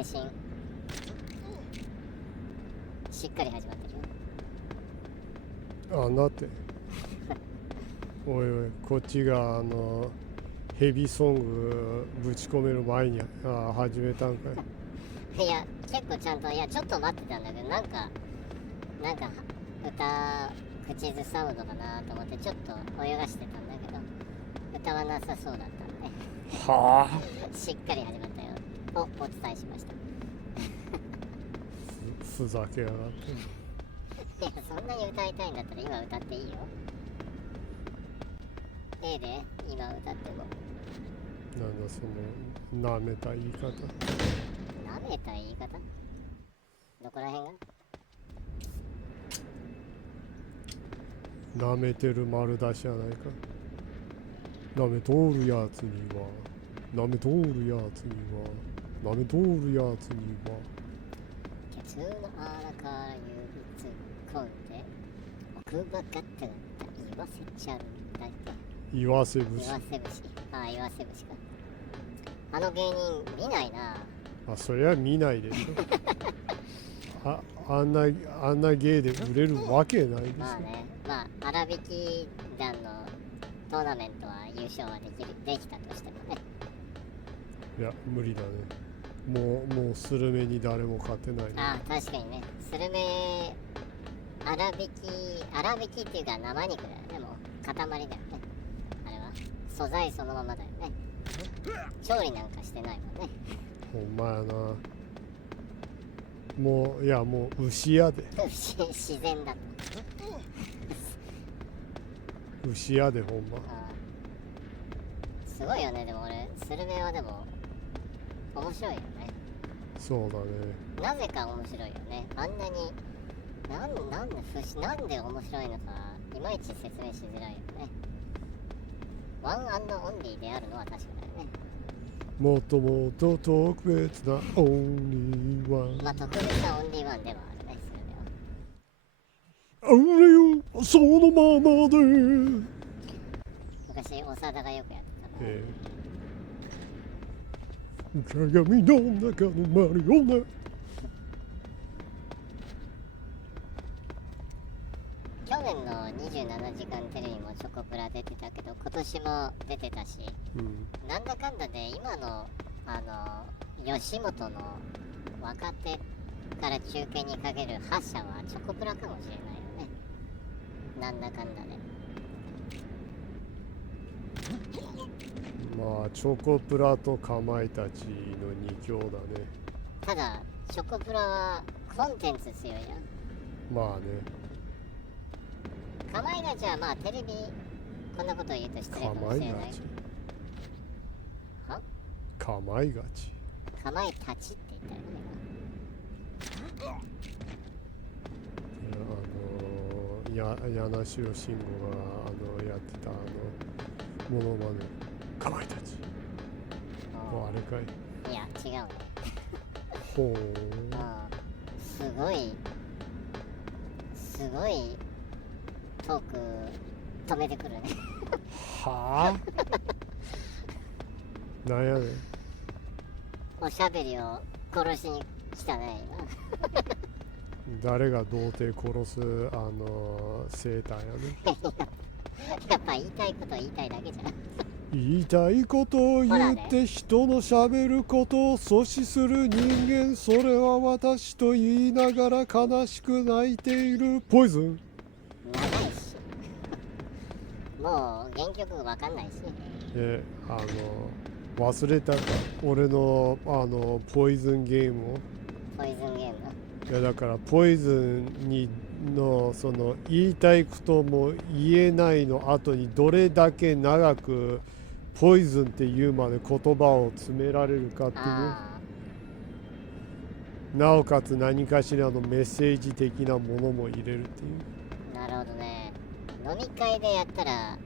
配信しっかり始まってるよ。だっておいおい、こっちがヘビーソングぶち込める前に始めたんかい。いや結構ちゃんと、いやちょっと待ってたんだけど、なんか口ずさむのかなと思ってちょっと泳がしてたんだけど、歌わなさそうだったんではあしっかり始まったよをお伝えしました。ふざけやがって。いやそんなに歌いたいんだったら今歌っていいよ。で今歌っても。なんだそのなめた言い方。なめた言い方？どこら辺が？なめてる丸出しやないか。なめとるやつには、なめとるやつには、なめとるやつには。ケツの穴から指突っ込んで奥歯ガッタガッタ言わせちゃうんだっけ。言わせ節。言わせ節。言わせ節か。あの芸人見ないな。そりゃ見ないでしょ。あんな芸で売れるわけないでしょ。まあね、荒引き団のトーナメントは優勝はできたとしてもね。いや無理だね。もうスルメに誰も勝てない、ね。確かにね。スルメ荒引きっていうか生肉だよね。もう塊だよね。あれは素材そのままだよね。調理なんかしてないもんね。ほんまやな。もう牛やで。自然だと。牛やでほんま。すごいよね。でも俺スルメはでも面白いよね。そうだね。なぜか面白いよね。あんなになんで面白いのかいまいち説明しづらいよね。ワンアンドオンリーであるのは確かだよね。もっともっと特別なオンリーワン。特別なオンリーワンではあるね。あれよそのままで。昔長田がよくやってたな。鏡の中のマリオネ。去年の27時間テレビもチョコプラ出てたけど、今年も出てたし、なんだかんだで今の吉本の若手から中堅にかける8社はチョコプラかもしれないよね。なんだかんだで。チョコプラとかまいたちの2強だね。ただチョコプラはコンテンツ強いじゃん。まあね。かまいがちはテレビこんなこと言うと失礼かもしれない。かまいがち。かまいたちって言ったよね。柳城慎吾がやってたモノマネ。かまいたち。あれかい。いや違うね。ほう。すごいトーク止めてくるね。はあ。なんやねん。おしゃべりを殺しに来たね今。誰が童貞殺す生態やね。やっぱ言いたいこと言いたいだけじゃん。言いたいことを言って人のしゃべることを阻止する人間、それは私と言いながら悲しく泣いているポイズン。長いしもう原曲わかんないし。忘れたか俺のポイズンゲームを。ポイズンゲーム。いやだからポイズンのその言いたいことも言えないの後にどれだけ長くポイズンっていうまで言葉を詰められるかっていう、なおかつ何かしらのメッセージ的なものも入れるっていう。なるほどね。飲み会でやったら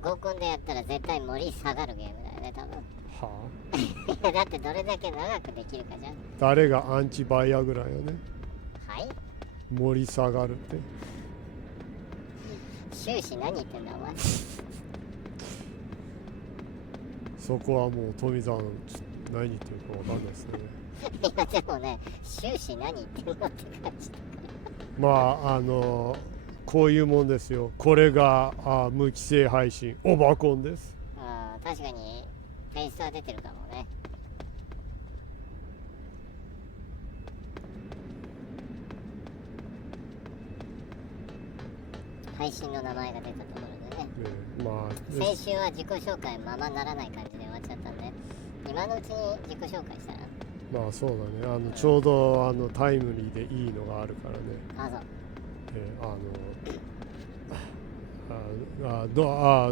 合コンでやったら絶対盛り下がるゲームだよね多分。はあだってどれだけ長くできるかじゃん。誰がアンチバイアグラやね。はい盛り下がるって終始何言ってんだお前。そこはもう富澤の何言ってるか分かんないですね。いやでもね、終始何言ってんのって感じ。まあこういうもんですよ。これが無規制配信オバコンです。確かにテイストは出てるかもね。配信の名前が出たところでね、まあ先週は自己紹介ままならない感じで終わっちゃったんで、今のうちに自己紹介したら。まあそうだね、ちょうどタイムリーでいいのがあるからね。そう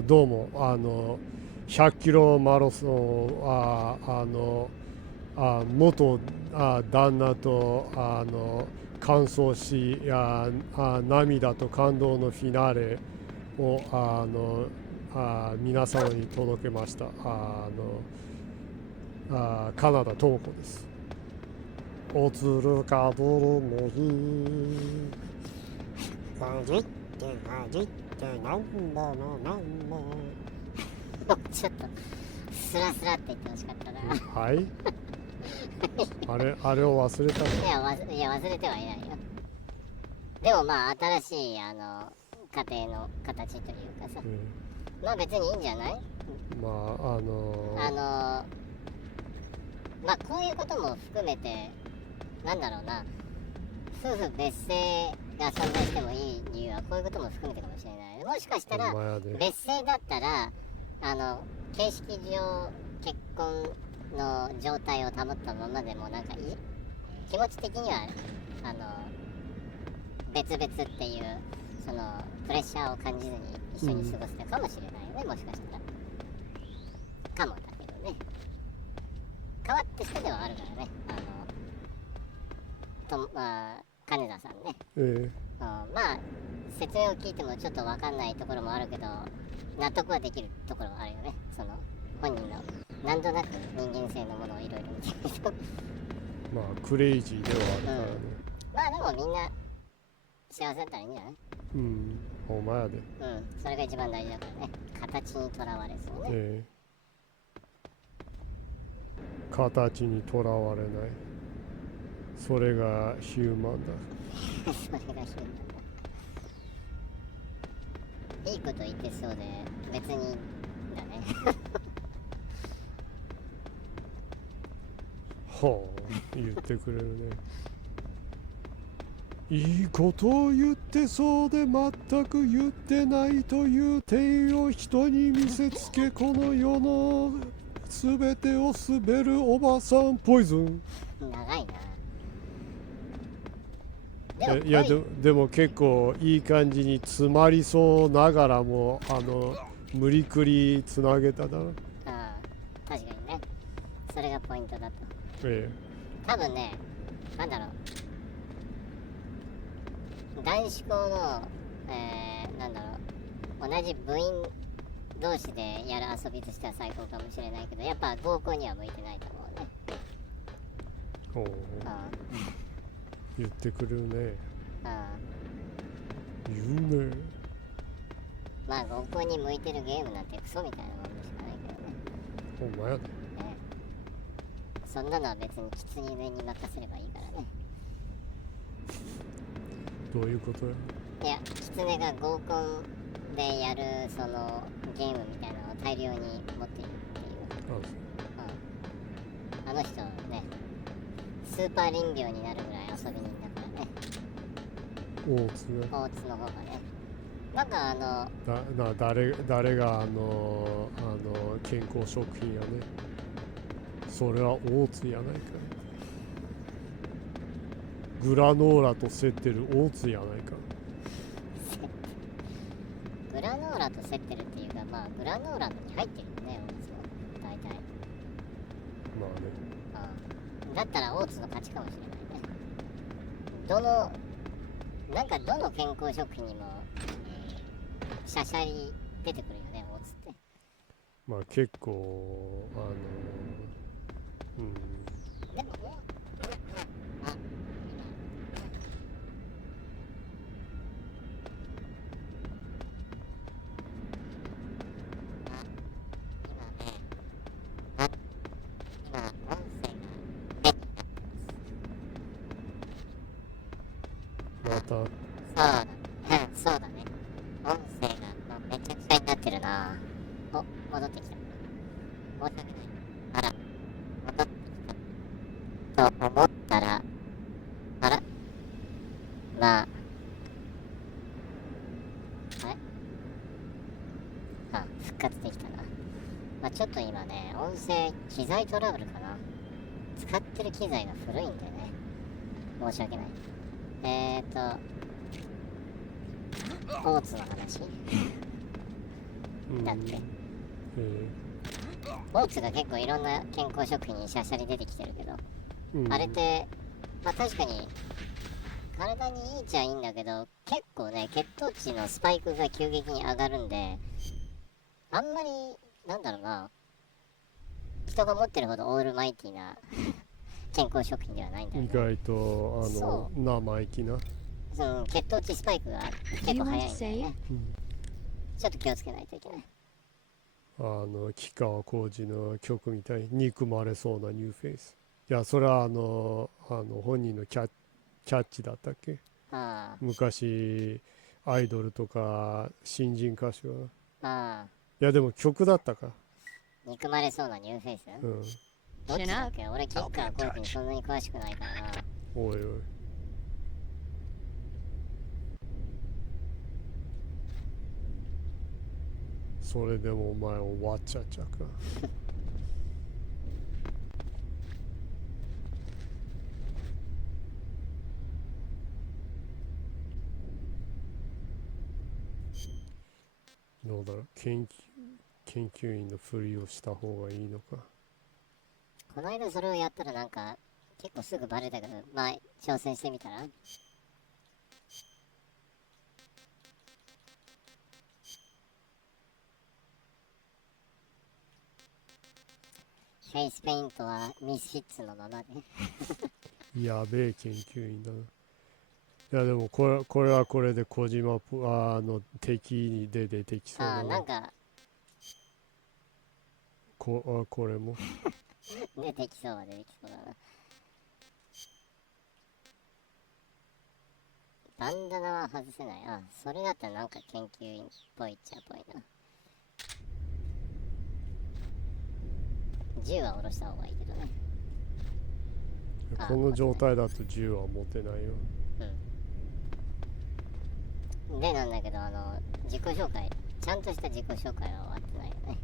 どうも100キロマラソン元旦那と完走し涙と感動のフィナーレを皆様に届けました。カナダ智子です。おつるかぶるの日かじってかじってなんだのなんだちょっとスラスラって言ってほしかったな。はいあれを忘れたの？いや忘れてはいないよ。でもまあ新しい家庭の形というかさ、まあ別にいいんじゃない？まあこういうことも含めてなんだろうな、夫婦別姓が存在してもいい理由はこういうことも含めてかもしれない。もしかしたら別姓だったら形式上結婚の状態を保ったままでもなんか気持ち的には別々っていうそのプレッシャーを感じずに一緒に過ごせたかもしれないよね、もしかしたら。かもだけどね。変わって人ではあるからね。金田さんね。まあ説明を聞いてもちょっと分かんないところもあるけど、納得はできるところはあるよね。その本人の何となく人間性のものをいろいろ見てるとまあクレイジーではあるからね。まあでもみんな幸せだったらいいんじゃない？ほんまやで。それが一番大事だからね。形にとらわれずにね。形にとらわれない。それがヒューマンだ。それがヒューマンだ。いいこと言ってそうで別にだね。言ってくれるね。いいことを言ってそうで全く言ってないという点を人に見せつけ、この世の全てを滑るおばさんポイズン。長いな。いやでも結構いい感じに詰まりそうながらも無理くりつなげただな。確かにね。それがポイントだと。多分ね、なんだろう、男子校の、なんだろう、同じ部員同士でやる遊びとしては最高かもしれないけど、やっぱ合コンには向いてないと思うね。言ってくれるね。言うね。まあ合コンに向いてるゲームなんてクソみたいなもんでしかないけどね。ほんまやで。そんなのは別にキツネに任せればいいからね。どういうことや？いや、キツネが合コンでやるそのゲームみたいなのを大量に持っているっていう。あの人ね、スーパー林業になるぐらい遊び人だからね。大津ね。大津の方がね。なんか誰が健康食品やね。それは大津やないかい。グラノーラと競ってる大津やないか。グラノーラと競ってるっていうか、まあグラノーラに入ってるよね、大津は大体。まあね。だったら大津の勝ちかもしれないね。どの健康食品にもシャシャリ出てくるよね、大津って。まあ結構でもそうだね。音声が、めちゃくちゃになってるな。戻ってきた。申し訳ない。あら、戻ってきた。と思ったら、あら、まあ、あれ復活できたな。ちょっと今ね、音声、機材トラブルかな。使ってる機材が古いんでね。申し訳ない。大津の話だって。大津が結構いろんな健康食品にシャシャリ出てきてるけど、あれって、確かに体にいいっちゃいいんだけど、結構ね、血糖値のスパイクが急激に上がるんで、あんまり、なんだろうな、人が持ってるほどオールマイティな健康食品ではないんだよね。意外と生意気な。血糖値スパイクが結構早いんだよね。ちょっと気をつけないといけない。吉川晃司の曲みたいに憎まれそうなニューフェイス。いや、それは本人のキャッチだったっけ。昔アイドルとか新人歌手は。いやでも曲だったか。憎まれそうなニューフェイス。どっちだっけ。俺吉川晃司にそんなに詳しくないからな。おいおい。それでもお前終わっちゃっちゃうか。どうだろう、研究員のふりをした方がいいのか。この間それをやったらなんか結構すぐバレたけど、挑戦してみたら。フェイスペイントはミスフィッツのままでやべえ研究員だな。いやでもこれはこれで小島の敵で出てきそうだな。なんかこれも出てきそうは出てきそうだな。バンダナは外せない。それだったらなんか研究員っぽいっちゃっぽいな。銃は下ろした方がいいけどね。この状態だと銃は持てないよ。でなんだけど、自己紹介、ちゃんとした自己紹介は終わってないよね。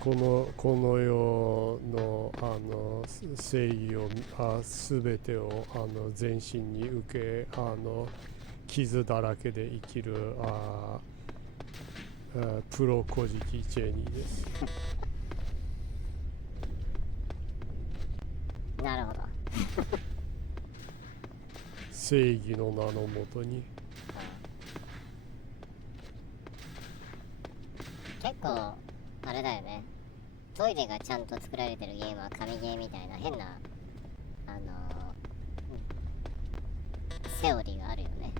この世の正義を全てを全身に受け傷だらけで生きるプロ古事記ジェニーです。なるほど。正義の名のもとに。結構あれだよね。トイレがちゃんと作られてるゲームは神ゲーみたいな変なセオリーがあるよね。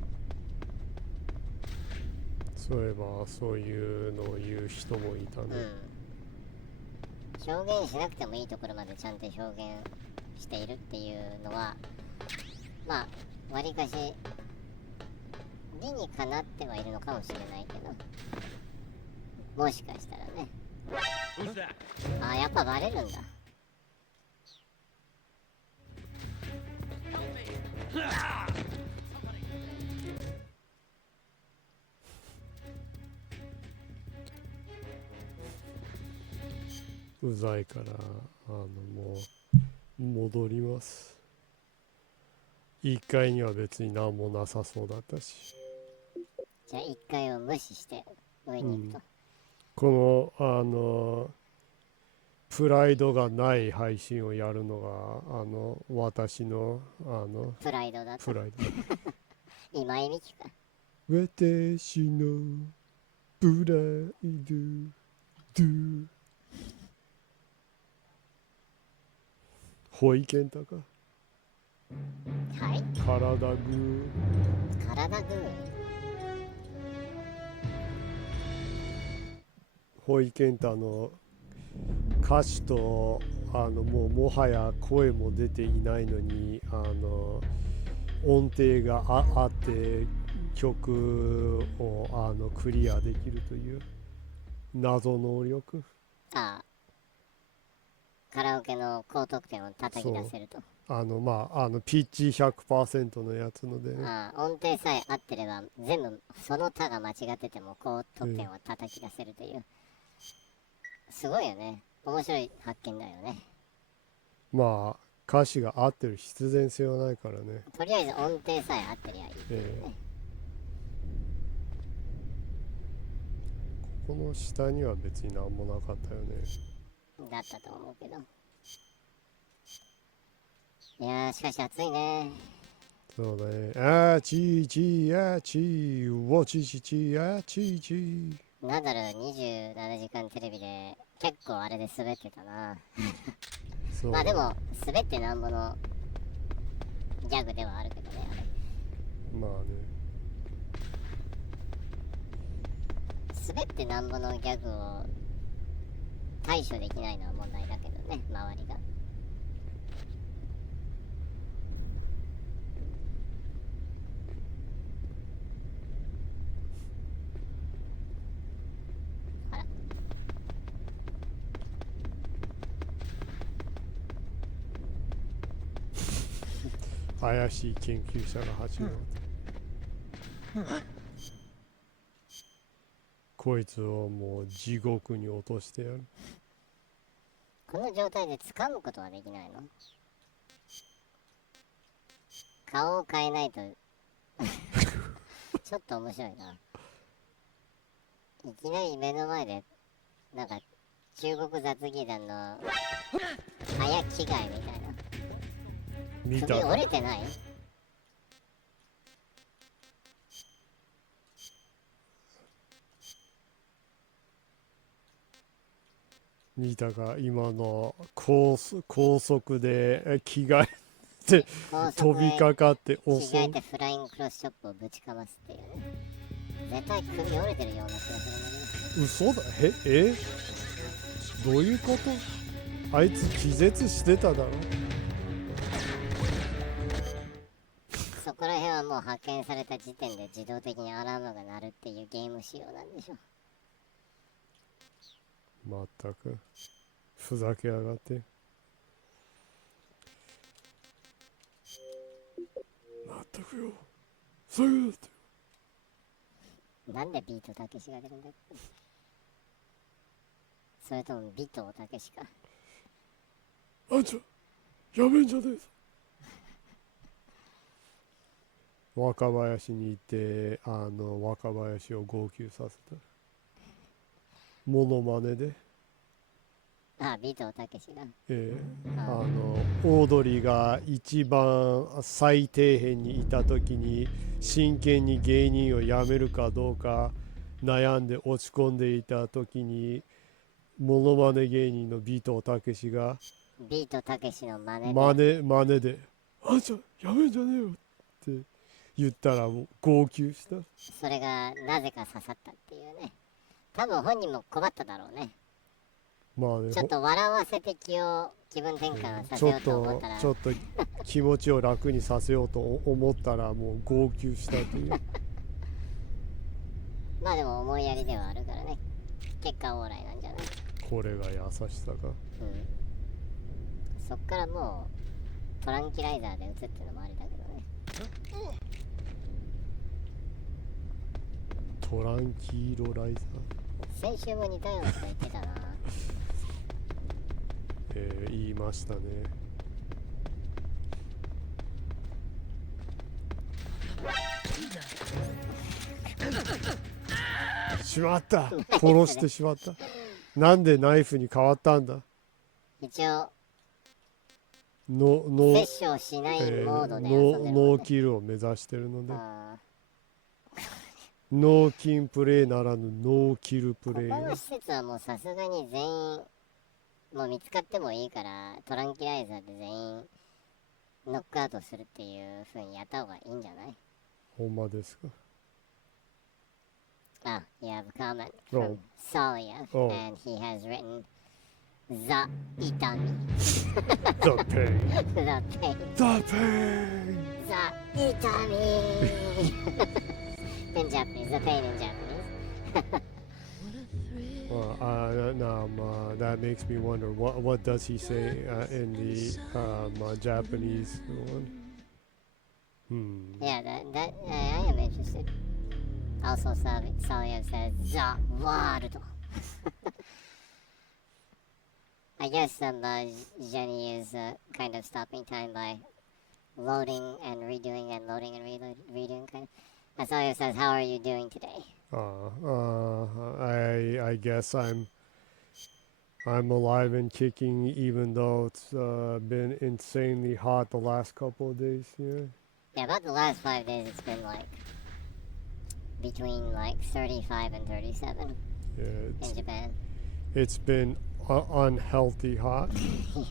そういえばそういうのを言う人もいたね。表現しなくてもいいところまでちゃんと表現しているっていうのはわりかし理にかなってはいるのかもしれないけど、もしかしたらね。やっぱバレるんだ。うざいからもう戻ります。1階には別に何もなさそうだったし。じゃあ1階を無視して上に行くと、このプライドがない配信をやるのが私のプライドだと。プライド今井美樹か。私のプライドドゥホイケンタか。はい。体グー。体グー。ホイケンタの歌詞ともうもはや声も出ていないのに音程があって曲をクリアできるという謎能力。ああ、カラオケの高得点を叩き出せると。ピッチ 100% のやつのでね。音程さえ合ってれば全部その他が間違ってても高得点を叩き出せるという、すごいよね。面白い発見だよね。まあ歌詞が合ってる必然性はないからね。とりあえず音程さえ合ってりゃいいっていうね。ここの下には別になんもなかったよね。だったと思うけど。いやー、しかし暑いね。そうだね。あちちあちおちちちあちち。ナダル27時間テレビで結構あれで滑ってたな。まあでも滑ってなんぼのギャグではあるけどね、あれ。まあね。滑ってなんぼのギャグを対処できないのは問題だけどね、周りが。怪しい研究者が始まる。こいつをもう地獄に落としてやる。この状態で掴むことはできないの？顔を変えないとちょっと面白いな。いきなり目の前でなんか中国雑技団の早着替えみたいな。見た首折れてない？見たか今の高速で着替えて飛びかかって着替えてフライングクロスチョップをぶちかますっていうね。絶対首折れてるような気がするんだけど。嘘だ。どういうこと？あいつ気絶してただろ。そこら辺はもう派遣された時点で自動的にアラームが鳴るっていうゲーム仕様なんでしょ。まったくふざけやがって。まったくよ、そういうだってよ。なんでビートたけしが出るんだっけ？それともビトたけしか。あんちゃんやめんじゃねえぞ。若林にいて若林を号泣させたモノマネで。ビトたけしが。オードリーが一番最底辺にいた時に真剣に芸人を辞めるかどうか悩んで落ち込んでいた時にモノマネ芸人のビートたけしがビートたけしの真似であんちゃんやめんじゃねえよって言ったらもう号泣した。それがなぜか刺さったっていうね。多分本人も困っただろうね。まあね、ちょっと笑わせて気分転換させようと思ったらちょっと気持ちを楽にさせようと思ったらもう号泣したというまあでも思いやりではあるからね。結果オーライなんじゃない？これが優しさか。そっからもうトランキライザーで打つってのもありだけどね。トランキーロライザー先週も似たようなこと言ってたな。言いましたね。しまった殺してしまった。なんでナイフに変わったんだ。一応接種をしないモードで遊んでる、ね、ノーキルを目指してるのでノーキンプレイならぬノーキルプレイ。ここの施設はもうさすがに全員もう見つかってもいいからトランキライザーで全員ノックアウトするっていう風にやった方がいいんじゃない？ほんまですか。You have a comment from Salia and he has written The Itami The pain The pain The pain The Itami! In Japanese, the pain in Japanese. That makes me wonder what does he say in the Japanese one? Yeah, I am interested. Also, Saliev says the world. I guess Jenny is kind of stopping time by loading and redoing and loading and redoing kind of. And Saliev says, "How are you doing today?" I guess I'm alive and kicking, even though it's been insanely hot the last couple of days. Yeah, about the last 5 days, it's been like between like 35 and 37 in Japan. It's been unhealthy hot.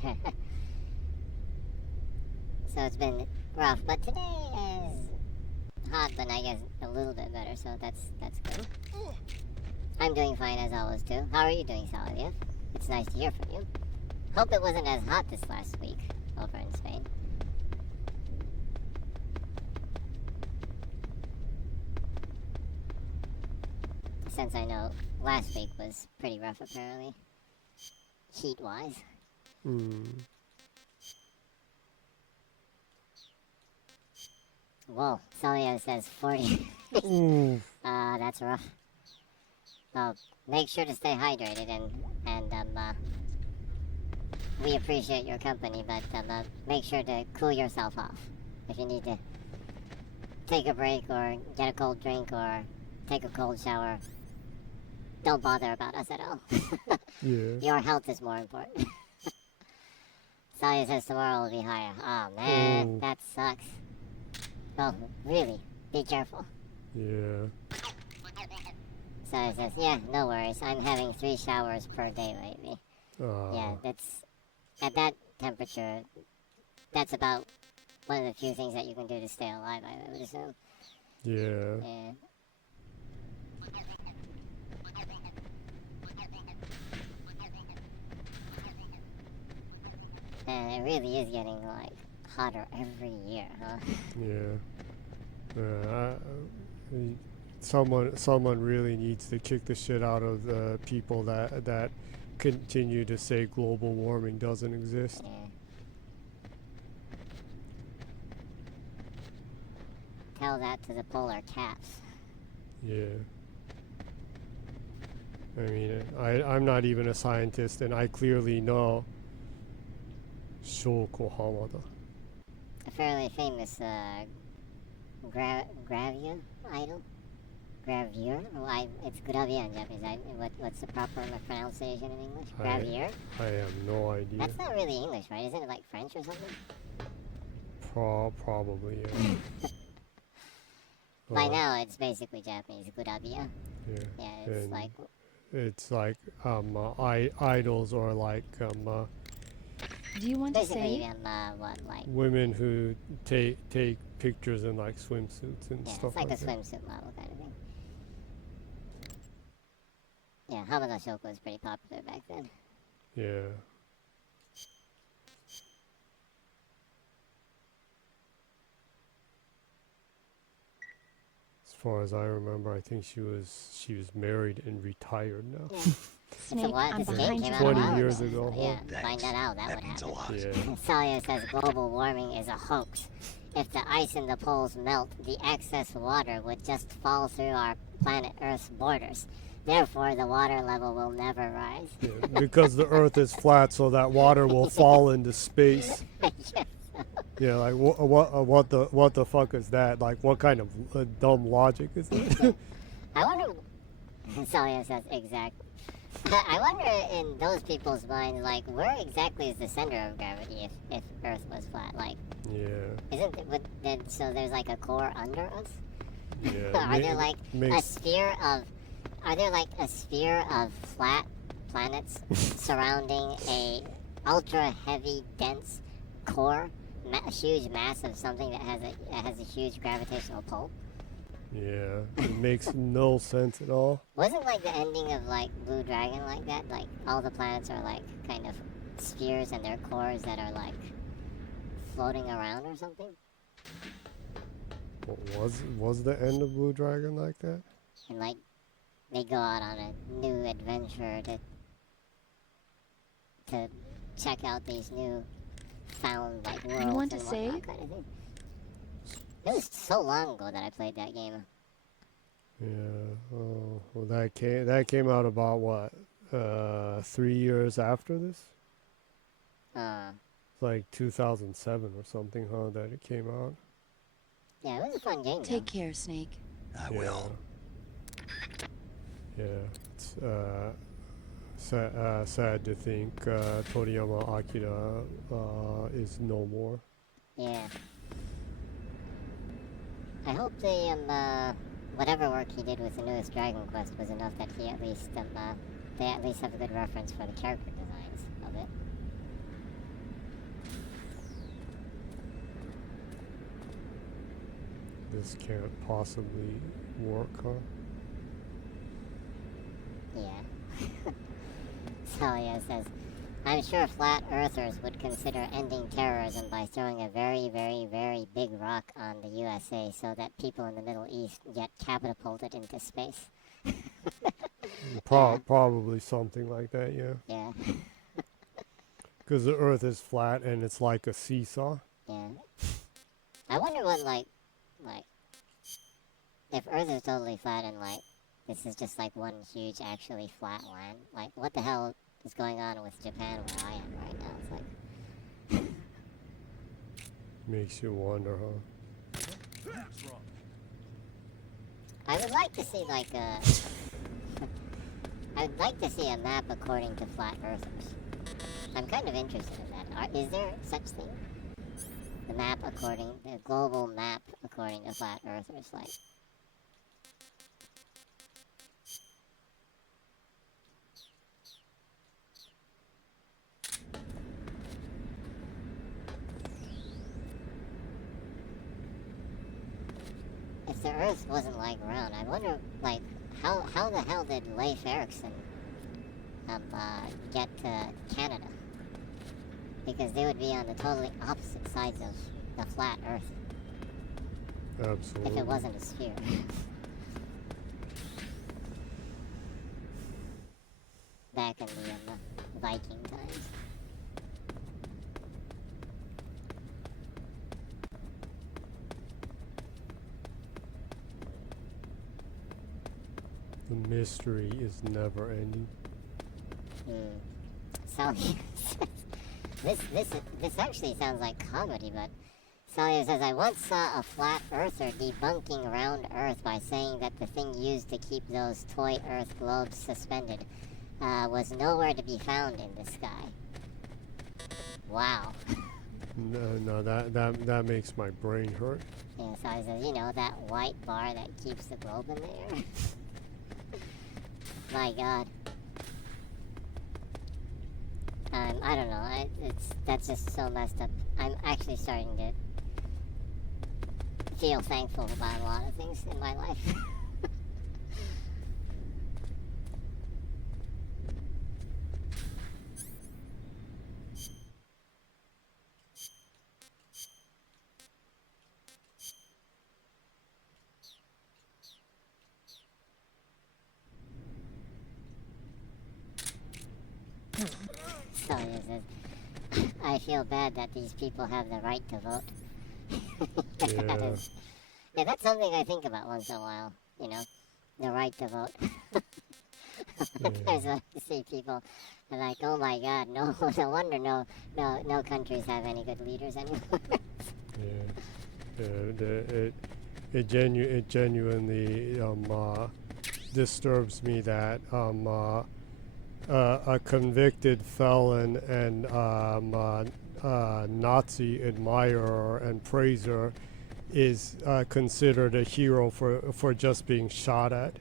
Yeah. So it's been rough, but today is hot, but I guess a little bit better, so that's good. I'm doing fine as always too. How are you doing, Saliev? It's nice to hear from you. Hope it wasn't as hot this last week over in Spain. Since I know last week was pretty rough apparently, heat-wise. Whoa, Saliev says 40. That's rough. Well, make sure to stay hydrated and we appreciate your company, but make sure to cool yourself off. If you need to take a break or get a cold drink or take a cold shower, don't bother about us at all. Yeah. Your health is more important. Saliev says tomorrow will be higher. Oh man, that sucks. Oh, really? Be careful. Yeah. Saliev says, yeah, no worries. I'm having 3 showers per day lately. Yeah, that's at that temperature. That's about one of the few things that you can do to stay alive, I would assume. Yeah. Yeah. And it really is getting like hotter every year, huh? Yeah. Someone really needs to kick the shit out of the people that continue to say global warming doesn't exist. Yeah. Tell that to the polar caps. Yeah. I mean, I'm not even a scientist, and I clearly know Shoko Hamada. A fairly famous gravure idol? Gravure? Oh, it's gravure in Japanese. What's the proper pronunciation in English? Gravure? I have no idea. That's not really English, right? Isn't it like French or something? Probably, yeah. By now, it's basically Japanese. Gravure. Yeah. Yeah, it's like idols or like Do you want to basically say? what, like women who take pictures in like swimsuits and yeah, stuff it's like a that. swimsuit model kind of thing. Yeah, Hamada Shoko was pretty popular back then. Yeah. As far as I remember, I think she was married and retired now. Yeah. Snake, So what? I'm This game behind came you. out a 20 while years ago. ago, So, yeah, huh? find that out. That would means a happen. lot. Yeah. Salio says global warming is a hoax. If the ice in the poles melt, the excess water would just fall through our planet Earth's borders. Therefore, the water level will never rise. Yeah, because the Earth is flat, so that water will fall into space. Yes. Yeah, like what the fuck is that? Like, what kind of dumb logic is that? I wonder. Salio says exactly. But I wonder in those people's minds, like, where exactly is the center of gravity if Earth was flat? Like, Yeah. isn't it, so there's like a core under us? Yeah. Are there like a makes- sphere of? Are there like a sphere of flat planets surrounding a ultra heavy dense core, huge mass of something that has a huge gravitational pull? Yeah, it makes no sense at all. Wasn't like the ending of like Blue Dragon like that? Like all the planets are like kind of spheres and their cores that are like floating around or something? Was the end of Blue Dragon like that? And like they go out on a new adventure to check out these new found like worlds. You want to and save? whatnot kind of thing. It was so long ago that I played that game. Yeah. Oh, well, that came out about what? 3 years after this? It's like 2007 or something, huh? That it came out. Yeah, it was a fun game. Take care, Snake. I will. Yeah, it's sad to think Toriyama Akira is no more. Yeah. I hope the whatever work he did with the newest Dragon Quest was enough that he at least they at least have a good reference for the character designs of it. This can't possibly work, huh? Yeah. Salia says, I'm sure flat earthers would consider ending terrorism by throwing a very, very, very big rock on the USA so that people in the Middle East get catapulted into space. Probably something like that, yeah. Yeah. Because the Earth is flat and it's like a seesaw. Yeah. I wonder what, like, if Earth is totally flat and, like, this is just, like, one huge, actually flat land, like, what the hell is going on with Japan where I am right now? It's like... Makes you wonder, huh? I would like to see, like, I would like to see a map according to flat earthers. I'm kind of interested in that. Is there such thing? The global map according to flat earthers, like... If the Earth wasn't like round, I wonder, like, how the hell did Leif Erikson get to Canada? Because they would be on the totally opposite sides of the flat Earth. Absolutely. If it wasn't a sphere. Back in the Viking times. The mystery is never ending. Sally this actually sounds like comedy, but Sally says, I once saw a flat earther debunking round Earth by saying that the thing used to keep those toy Earth globes suspended was nowhere to be found in the sky. Wow. No, that makes my brain hurt. Yeah, Sally says, you know, that white bar that keeps the globe in the air? My God. I don't know. That's just so messed up. I'm actually starting to feel thankful about a lot of things in my life. Sawyer says, I feel bad that these people have the right to vote. Yeah, that's something I think about once in a while, you know, the right to vote. Sometimes when I see people, I'm like, oh my God, no wonder no countries have any good leaders anymore. It genuinely disturbs me that a convicted felon and Nazi admirer and praiser is considered a hero for just being shot at.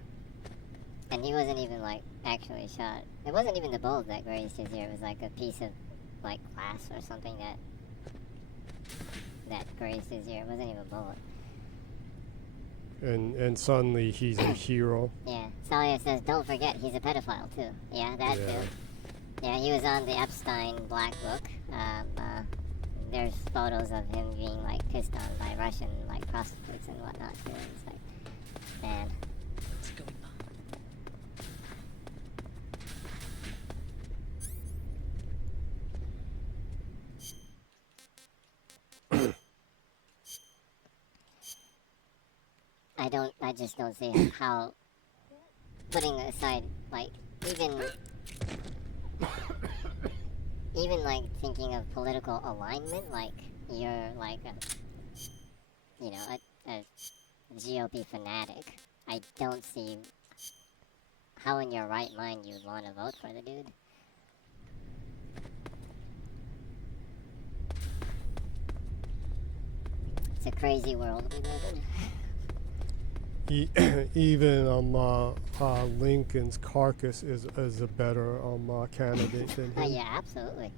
And he wasn't even like actually shot. It wasn't even the bullet that grazed his ear. It was like a piece of like glass or something that grazed his ear. It wasn't even a bullet. And suddenly he's a hero. Yeah. Sawyer says, don't forget he's a pedophile too. Yeah, that too. Yeah, he was on the Epstein Black Book. there's photos of him being like pissed on by Russian like prostitutes and whatnot too. It's like, man. What's going on? I just don't see how, putting aside like even like thinking of political alignment, like you're like a GOP fanatic. I don't see how in your right mind you'd want to vote for the dude. It's a crazy world we live in. Even Lincoln's carcass is a better candidate than him. Yeah, absolutely.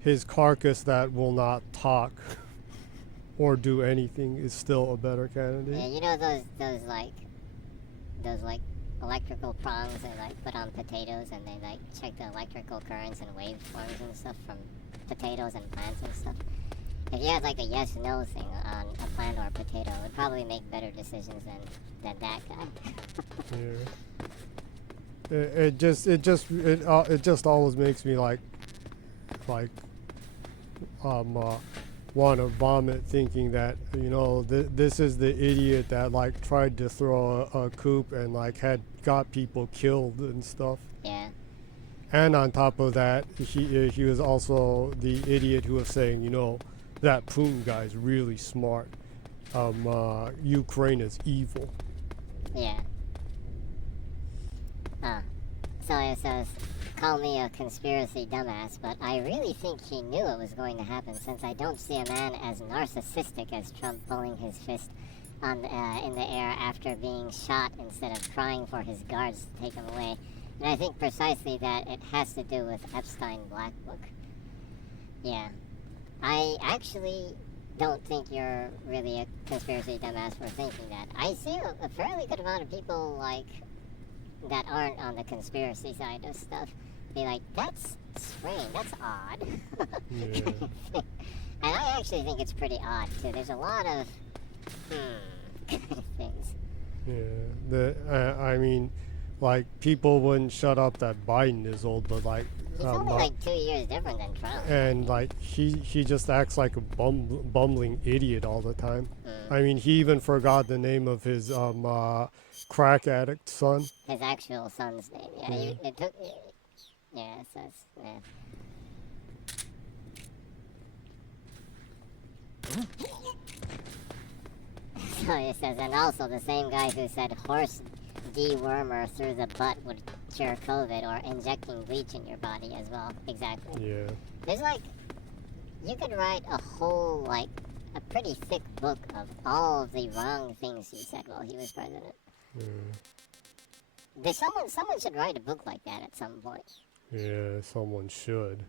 His carcass that will not talk or do anything is still a better candidate. Yeah, you know those electrical prongs they like put on potatoes and they like check the electrical currents and waveforms and stuff from potatoes and plants and stuff. If you had like a yes/no thing on a plant or a potato, it would probably make better decisions than that guy. Yeah. It just always makes me like want to vomit, thinking that this is the idiot that like tried to throw a coup and like had got people killed and stuff. Yeah. And on top of that, he was also the idiot who was saying, that Putin guy's really smart. Ukraine is evil. Yeah. So it says, call me a conspiracy dumbass, but I really think he knew it was going to happen, since I don't see a man as narcissistic as Trump pulling his fist in the air after being shot instead of crying for his guards to take him away. And I think precisely that it has to do with Epstein Black Book. Yeah. I actually don't think you're really a conspiracy dumbass for thinking that. I see a fairly good amount of people like that aren't on the conspiracy side of stuff be like, that's strange, that's odd. Yeah. And I actually think it's pretty odd too. There's a lot of things. Yeah. I mean, like, people wouldn't shut up that Biden is old, but like he's only like 2 years different than Trump. And like he just acts like a bumbling idiot all the time. I mean, he even forgot the name of his crack addict son. His actual son's name. Yeah, it took. Yeah, it says. Yeah. So it says, and also the same guy who said horse dewormer through the butt would cure COVID, or injecting bleach in your body as well. Exactly. Yeah. There's like, you could write a whole, like, a pretty thick book of all of the wrong things he said while he was president. There's someone should write a book like that at some point. Yeah, someone should.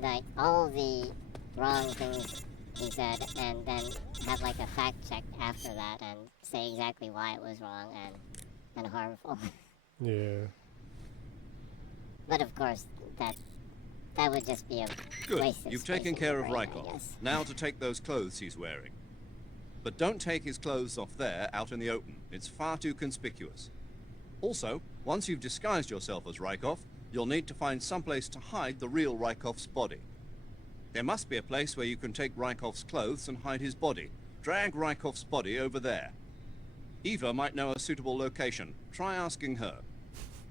Like, all the wrong things he said, and then have like a fact check after that and say exactly why it was wrong and harmful. Yeah. But of course, that would just be a Good. waste of You've space taken in care your of brain, I Rykov. guess. Now to take those clothes he's wearing. But don't take his clothes off there, out in the open. It's far too conspicuous. Also, once you've disguised yourself as Rykov, you'll need to find someplace to hide the real Rykov's body. There must be a place where you can take Rykov's clothes and hide his body. Drag Rykov's body over there. Eva might know a suitable location. Try asking her.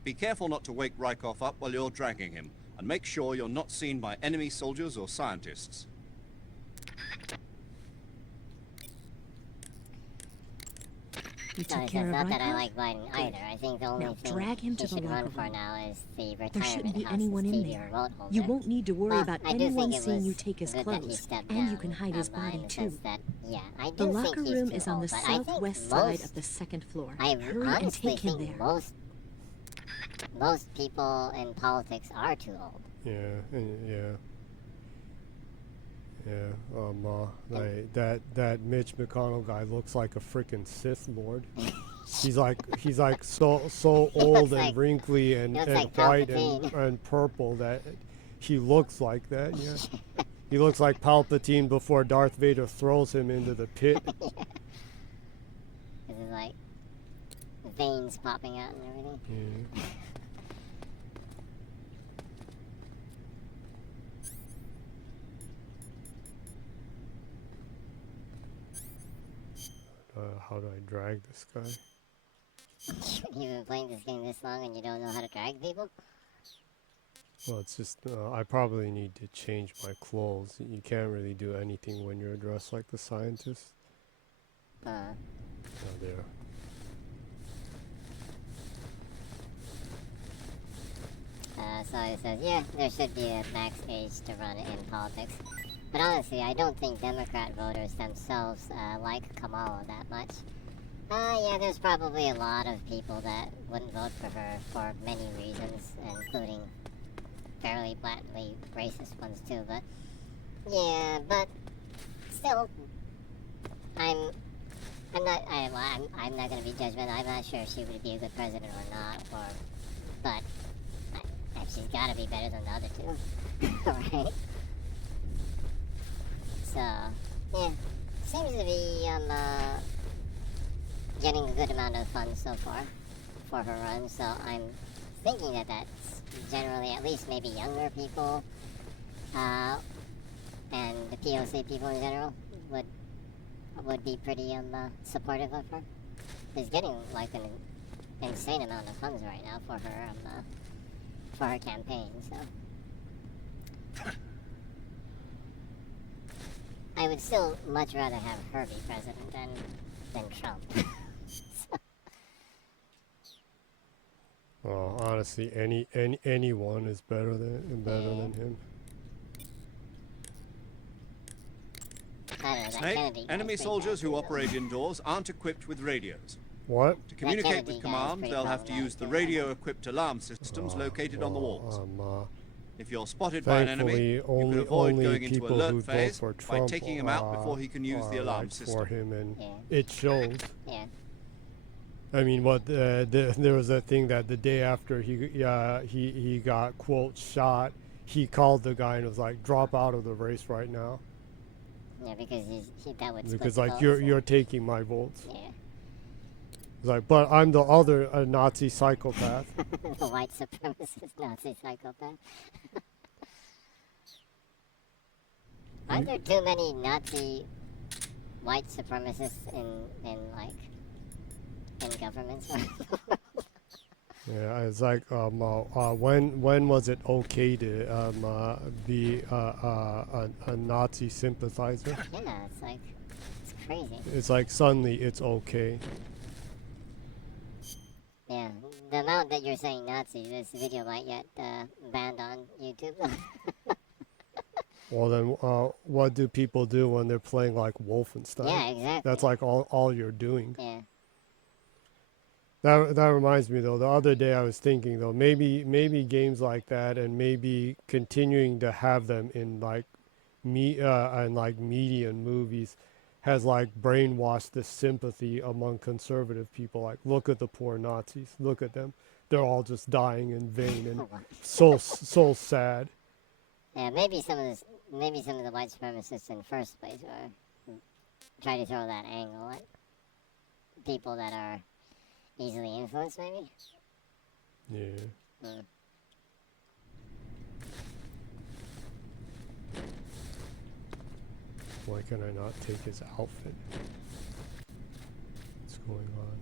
Be careful not to wake Rykov up while you're dragging him, and make sure you're not seen by enemy soldiers or scientists. You So took it care says of not that I Rykov? like Biden either. I think the only Now thing drag him he to the should run locker for room. now is the There shouldn't retirement be house anyone as in TV there. remote holder. You won't need to worry Well, about I do think anyone it seeing was you take his good that he clothes, stepped and you down can hide his online body in the too. sense that, yeah, I do The think locker he's room too is on old, the but I think southwest side most- of the second floor. I Hurry and honestly take him think there. most people in politics are too old. Yeah. That Mitch McConnell guy looks like a freaking Sith Lord. He's like so old like- and wrinkly and he looks like white Palpatine. and purple that he looks like that. Yeah. He looks like Palpatine before Darth Vader throws him into the pit. This is like veins popping out and everything. Yeah. How do I drag this guy? You've been playing this game this long and you don't know how to drag people? Well, it's just, I probably need to change my clothes. You can't really do anything when you're dressed like the scientist. Oh, there. So it says, yeah, there should be a max age to run in politics. But honestly, I don't think Democrat voters themselves like Kamala that much. Yeah, there's probably a lot of people that wouldn't vote for her for many reasons, including fairly blatantly racist ones too, but yeah, but still, I'm not gonna be judgmental. I'm not sure if she would be a good president or not, but she's gotta be better than the other two, right? So yeah, seems to be getting a good amount of funds so far for her run. So I'm thinking that that's generally at least maybe younger people and the POC people in general would be pretty supportive of her. She's getting like an insane amount of funds right now for her campaign. So I would still much rather have her be president than Trump. Well, honestly, anyone is better than him. I don't know, that Snake, Kennedy guy's enemy pretty soldiers bad, who too. operate indoors aren't equipped with radios. What? To communicate Kennedy with guy is commands, pretty they'll have to problematic use the too. radio-equipped alarm systems located on the walls. If you're spotted by an enemy, Thankfully, you only can avoid only going into people who alert vote phase for by Trump taking him out before he can use the are alarm right system. for him, and Yeah. it shows. Yeah. I mean, what there was a thing that the day after he got quote shot, he called the guy and was like, "Drop out of the race right now," Yeah, because that would split because the like votes, you're taking my votes. Yeah. He's like, but I'm the other Nazi psychopath. The white supremacist Nazi psychopath. Aren't there too many Nazi white supremacists in governments? Yeah, it's like when was it okay to be a Nazi sympathizer? Yeah, it's crazy. It's like suddenly it's okay. Yeah, the amount that you're saying Nazi, this video might get banned on YouTube. Well then, what do people do when they're playing like Wolfenstein? Yeah, exactly. That's like all you're doing. Yeah. That reminds me though. The other day I was thinking though, maybe games like that, and maybe continuing to have them in like media and movies, has like brainwashed this sympathy among conservative people. Like, look at the poor Nazis. Look at them. They're all just dying in vain and so sad. Yeah, maybe some of the white supremacists in the first place are try to throw that angle at people that are easily influenced, maybe. Yeah. Why can I not take his outfit? What's going on?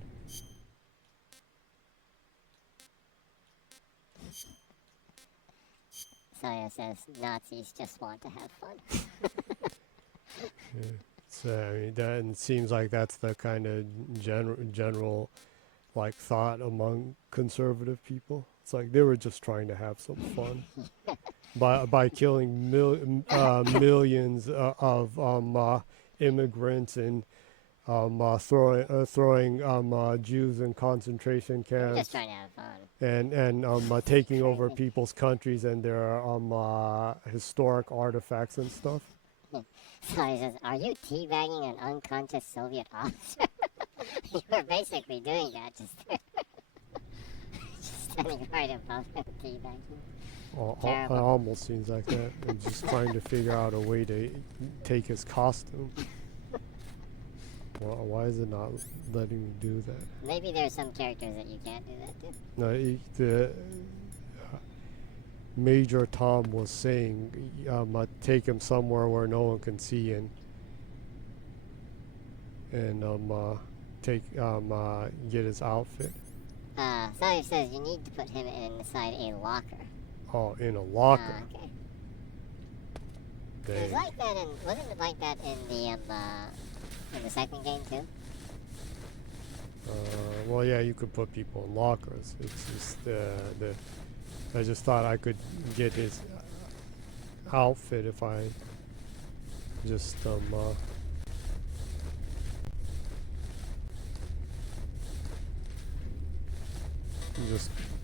Saya says Nazis just want to have fun. Yeah. So I mean, that seems like that's the kind of general like thought among conservative people. It's like they were just trying to have some fun by killing millions of immigrants and throwing Jews in concentration We're camps. just trying to have fun. And taking over people's countries and their historic artifacts and stuff. So he says, are you teabagging an unconscious Soviet officer? You were basically doing that just standing right above him, teabagging. It almost seems like that. I'm just trying to figure out a way to take his costume. Well, why is it not letting me do that? Maybe there's some characters that you can't do that to. No, the Major Tom was saying, take him somewhere where no one can see him, and get his outfit. Sawyer says you need to put him inside a locker. Oh, in a locker. Okay. Dang. It was like that wasn't it like that in the second game too? Well, yeah, you could put people in lockers. It's just I just thought I could get his outfit if I just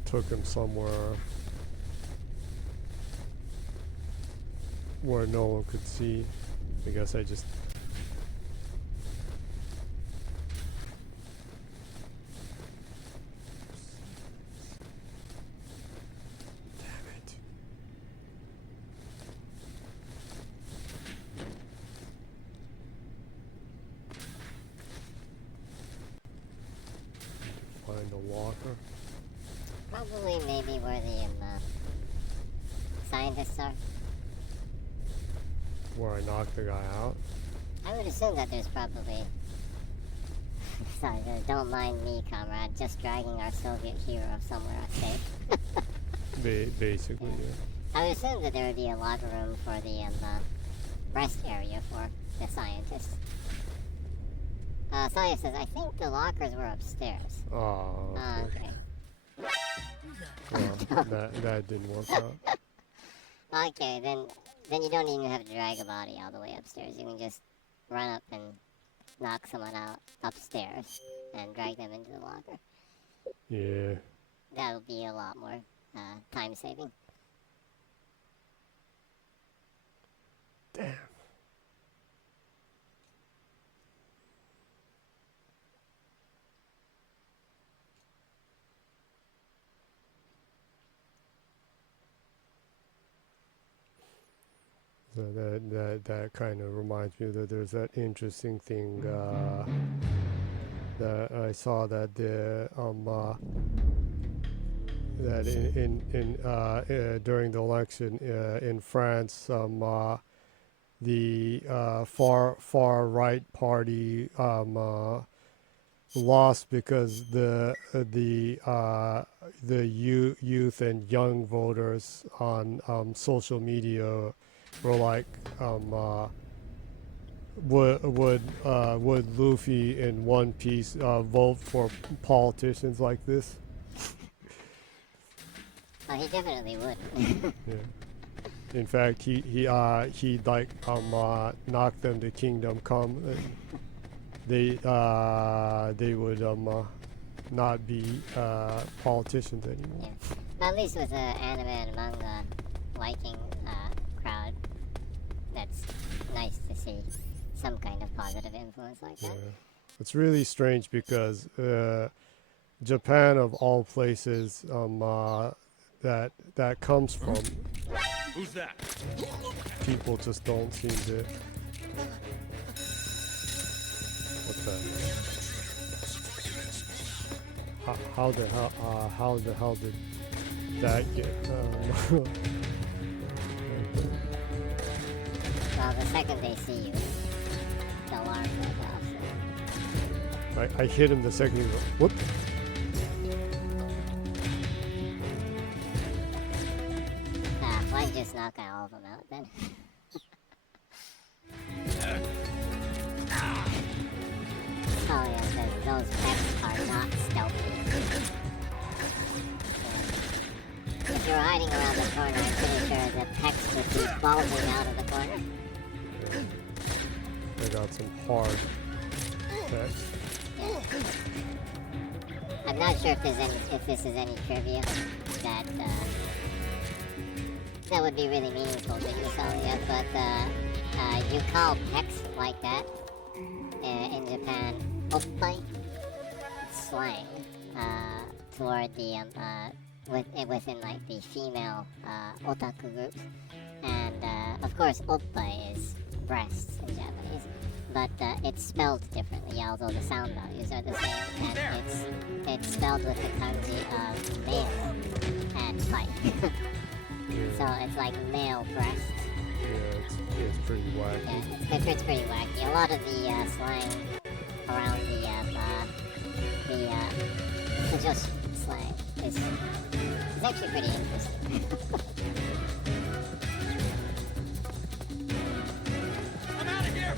took him somewhere where no one could see. I guess I just find a locker. Probably maybe where the scientists are. Where I knocked the guy out. I would assume that there's probably... Sorry, don't mind me, comrade. Just dragging our Soviet hero somewhere safe. Basically, yeah. I would assume that there would be a locker room for the rest area for the scientists. Sawyer says, I think the lockers were upstairs. Oh, okay. Okay. Well, that didn't work out. Okay, then you don't even have to drag a body all the way upstairs. You can just run up and knock someone out upstairs and drag them into the locker. Yeah. That'll be a lot more time saving. Damn. So that kind of reminds me that there's that interesting thing that I saw that that during the election in France, the far right party lost because the youth and young voters on social media were like would Luffy in One Piece vote for politicians like this? Well, he definitely would. Yeah. In fact, he like knocked them to Kingdom Come. They would not be politicians anymore. Yeah. But at least with the anime and manga liking crowd, that's nice to see some kind of positive influence like that. Yeah. It's really strange because Japan, of all places, that comes from. Who's that? People just don't seem to. What the? How the hell did that get? Well, the second they see you, the alarm goes off. I hit him the second he goes, whoop. Why don't you just knock all of them out then? Oh yeah, those pecs are not stealthy. If you're hiding around the corner, I'm pretty sure the pecs would be bulging out of the corner. I got some hard text. Yeah. I'm not sure if this is any trivia that would be really meaningful to you, Solia, but you call pecs like that in Japan oppai. It's slang toward the within like the female otaku groups, and of course oppa is breasts in Japanese, but it's spelled differently, although the sound values are the same, and it's spelled with the kanji of male and fight. So it's like male breast. Yeah, it's pretty wacky. Yeah, it's pretty wacky. A lot of the slang around the Fujoshi slang is actually pretty interesting. I'm out of here!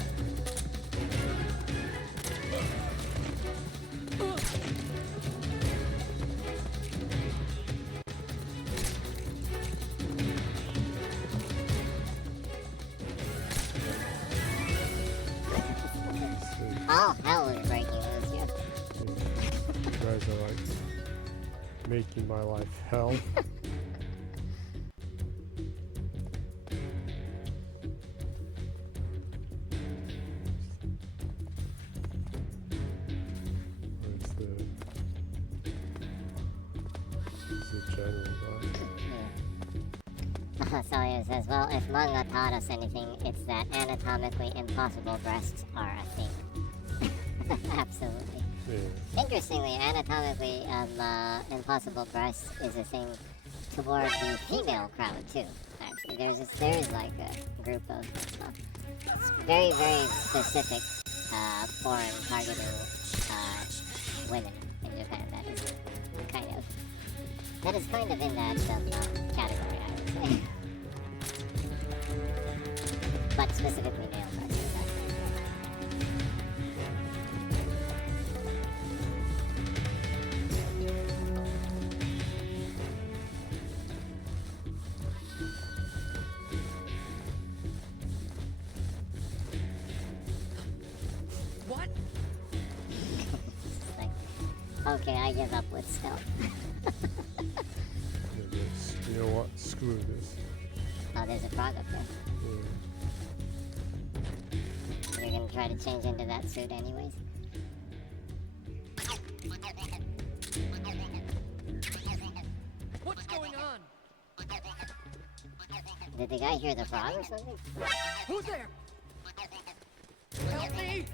All hell is breaking loose here. You guys are like making my life hell. Where's the general guy? So it says, well, if manga taught us anything, it's that anatomically impossible breasts are a thing. Absolutely. Yeah. Interestingly, anatomically impossible breasts is a thing toward the female crowd too. Actually, there's like a group of very specific foreign targeting women in Japan. That is kind of in that category, I would say. But specifically male breasts. What? Okay, I give up with stealth. You know what? Screw this. Oh, there's a frog up there. Yeah. You're gonna try to change into that suit anyways? What's going on? Did the guy hear the frog or something? Who's there? Help me!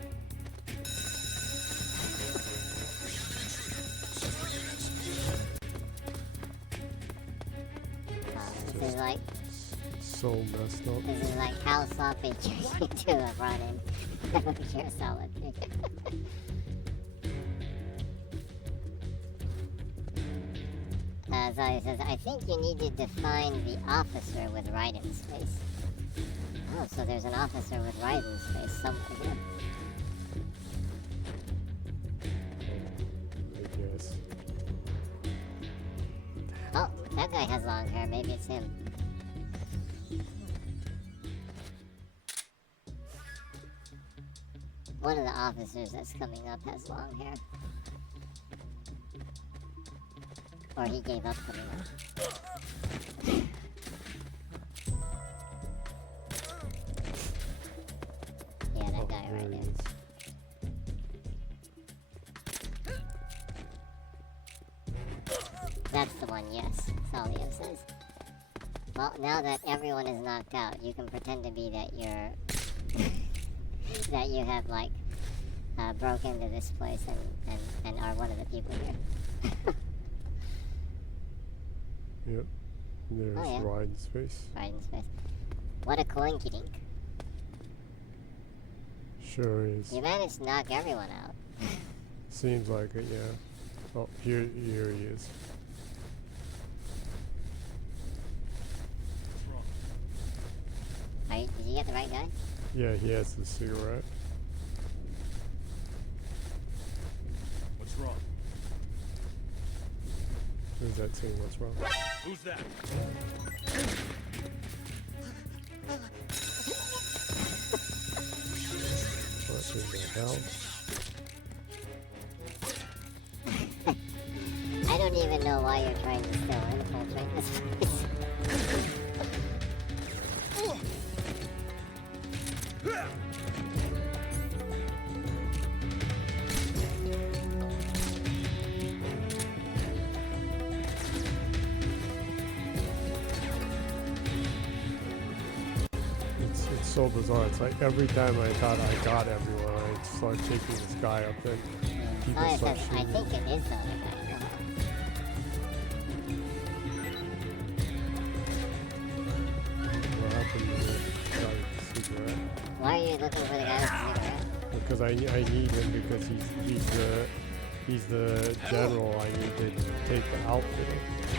This is like So messed up. this is like how sloppy choosing to have run in pure solitude. So he says, I think you need to define the officer with right in space. Oh, so there's an officer with right in space somewhere here. I guess. Oh, that guy has long hair. Maybe it's him. One of the officers that's coming up has long hair. Or he gave up coming up. Yeah, that guy There right he there. is. That's the one, yes. Salia says. Well, now that everyone is knocked out, you can pretend to be that you're... that you have, like, broke into this place and are one of the people here. Yep. There's yeah. right in space. Right in space. What a coinkydink. Sure is. You managed to knock everyone out. Seems like it, yeah. Oh, here he is. Did you get the right guy? Yeah, he has the cigarette. What's wrong? What is that saying? What's wrong? Who's that? What in the hell? I don't even know why you're trying to still infiltrate this place. so bizarre. It's like every time I thought I got everyone, I start taking this guy up and people Sawyer start says, I shooting. think it is the other guy. What happened to the guy with the cigarette? Why are you looking for the guy with the cigarette? Because I need him because he's the general I need to take the outfit.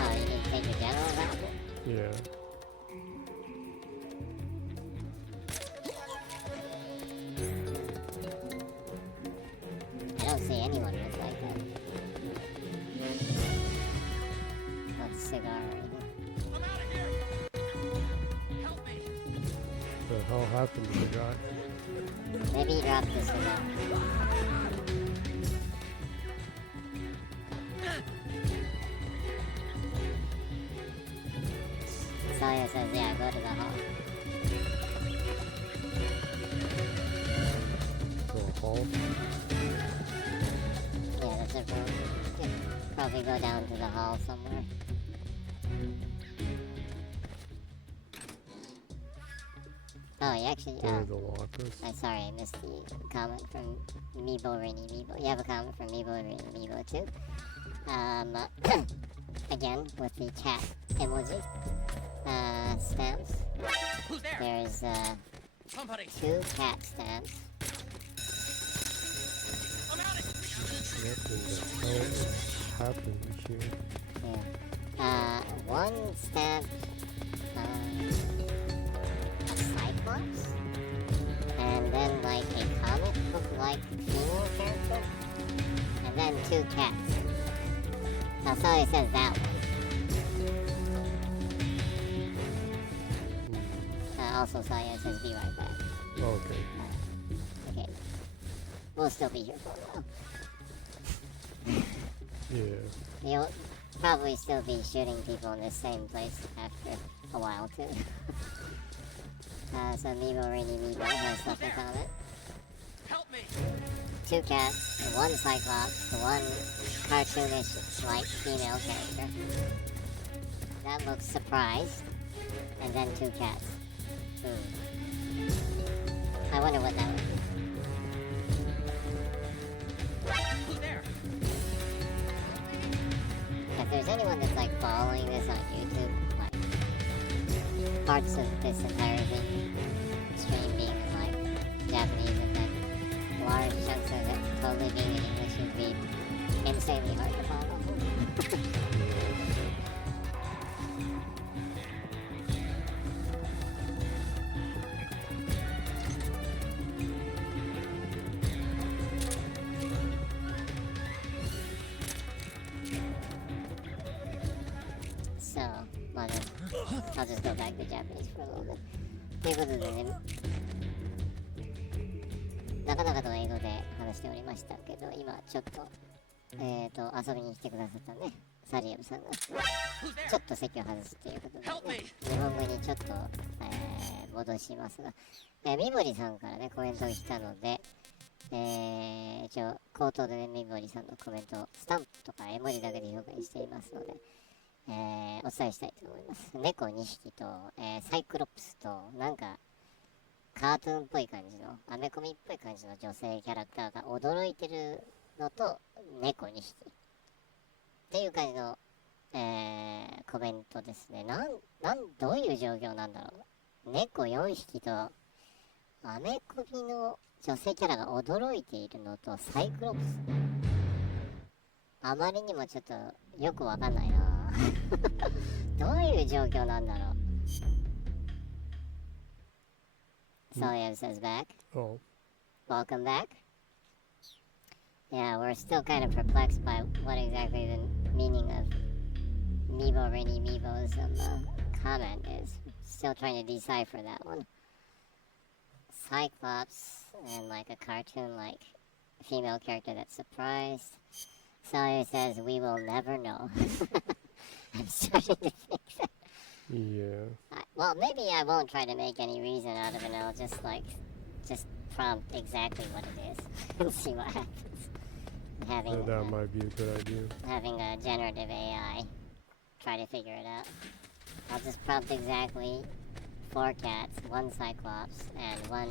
Oh, you need to take your general's outfit? Yeah. I don't see anyone that's like that. Not a cigar or anything. I'm out of here! Help me! The hell happened to the guy? Maybe he dropped the cigar. Sawyer says, yeah, go to the hall. To a hall? Yeah, that's a room. Probably go down to the hall somewhere. Oh, you actually. Where are the lockers? I'm sorry, I missed the comment from Meebo Rainy Meebo. You have a comment from Meebo Rainy Meebo too. Again with the cat emoji. Stamps. Who's there? There's Somebody! 2 cat stamps. I'm out of here! What in the hell is happening here? Yeah. One stamp. A cyclops. And then like a comic book like female character. And then 2 cats. That's all it says that one. Also, Sawyer says be right back. Okay. Okay. We'll still be here for a while. Yeah. You'll probably still be shooting people in the same place after a while, too. So Meebo Rainy Meebo has left a comment. Help me! 2 cats, and 1 cyclops, 1 cartoonish, like, female character. That looks surprised. And then 2 cats. I wonder what that would be. Who's there? If there's anyone that's like following this on YouTube, like parts of this entire stream being in like Japanese and then large chunks of it totally being in English would be insanely hard to follow. So, I'll just go back to Japanese for a little bit. ということでね、なかなかと英語で話しておりましたけど、今ちょっと、遊びに来てくださったね、サリエムさんが、ちょっと席を外すということで、ね、日本語にちょっと、戻しますが、みぼりさんからね、コメントが来たので、一応、口頭でね、みぼりさんのコメントをスタンプとか絵文字だけで表現していますので、お伝えしたいと思います。猫2匹と、サイクロプスと、なんか、カートゥーンっぽい感じの、アメコミっぽい感じの女性キャラクターが驚いてるのと、猫2匹。っていう感じの、コメントですね。どういう状況なんだろう。猫4匹と、アメコミの女性キャラが驚いているのと、サイクロプス。あまりにもちょっとよくわかんないな。どういう状況なんだろう。Sawyer says back. Oh. Welcome back. Yeah, we're still kind of perplexed by what exactly the meaning of Meebo Rainy Meebo's comment is. Still trying to decipher that one. Cyclops and like a cartoon like female character that's surprised. Sawyer says we will never know. I'm starting to think that. Yeah. Well, maybe I won't try to make any reason out of it. I'll just prompt exactly what it is and see what happens. That might be a good idea. Having a generative AI try to figure it out. I'll just prompt exactly 4 cats, 1 cyclops, and 1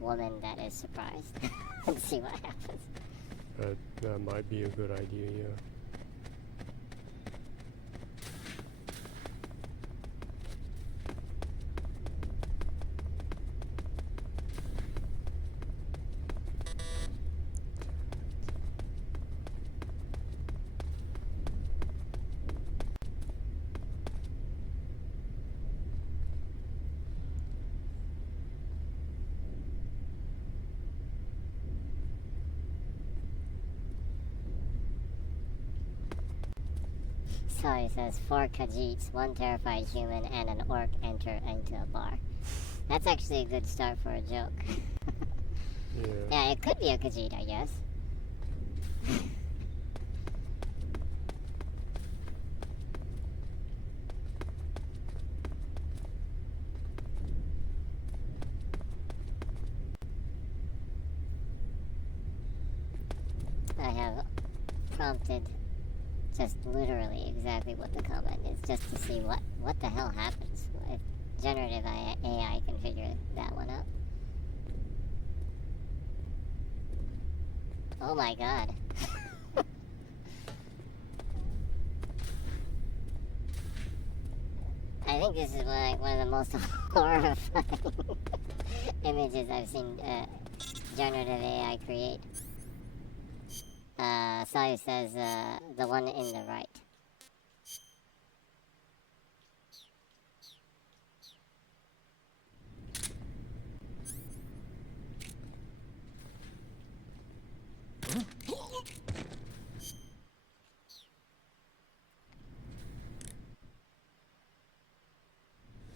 woman that is surprised. And see what happens. That might be a good idea, yeah. So he says 4 Khajiits, 1 terrified human, and an orc enter into a bar. That's actually a good start for a joke. Yeah. Yeah, it could be a Khajiit, I guess. I have prompted just literally exactly what the comment is, just to see what the hell happens if generative AI can figure that one out. Oh my god. I think this is like one of the most horrifying images I've seen generative AI create. Sally says the one in the right.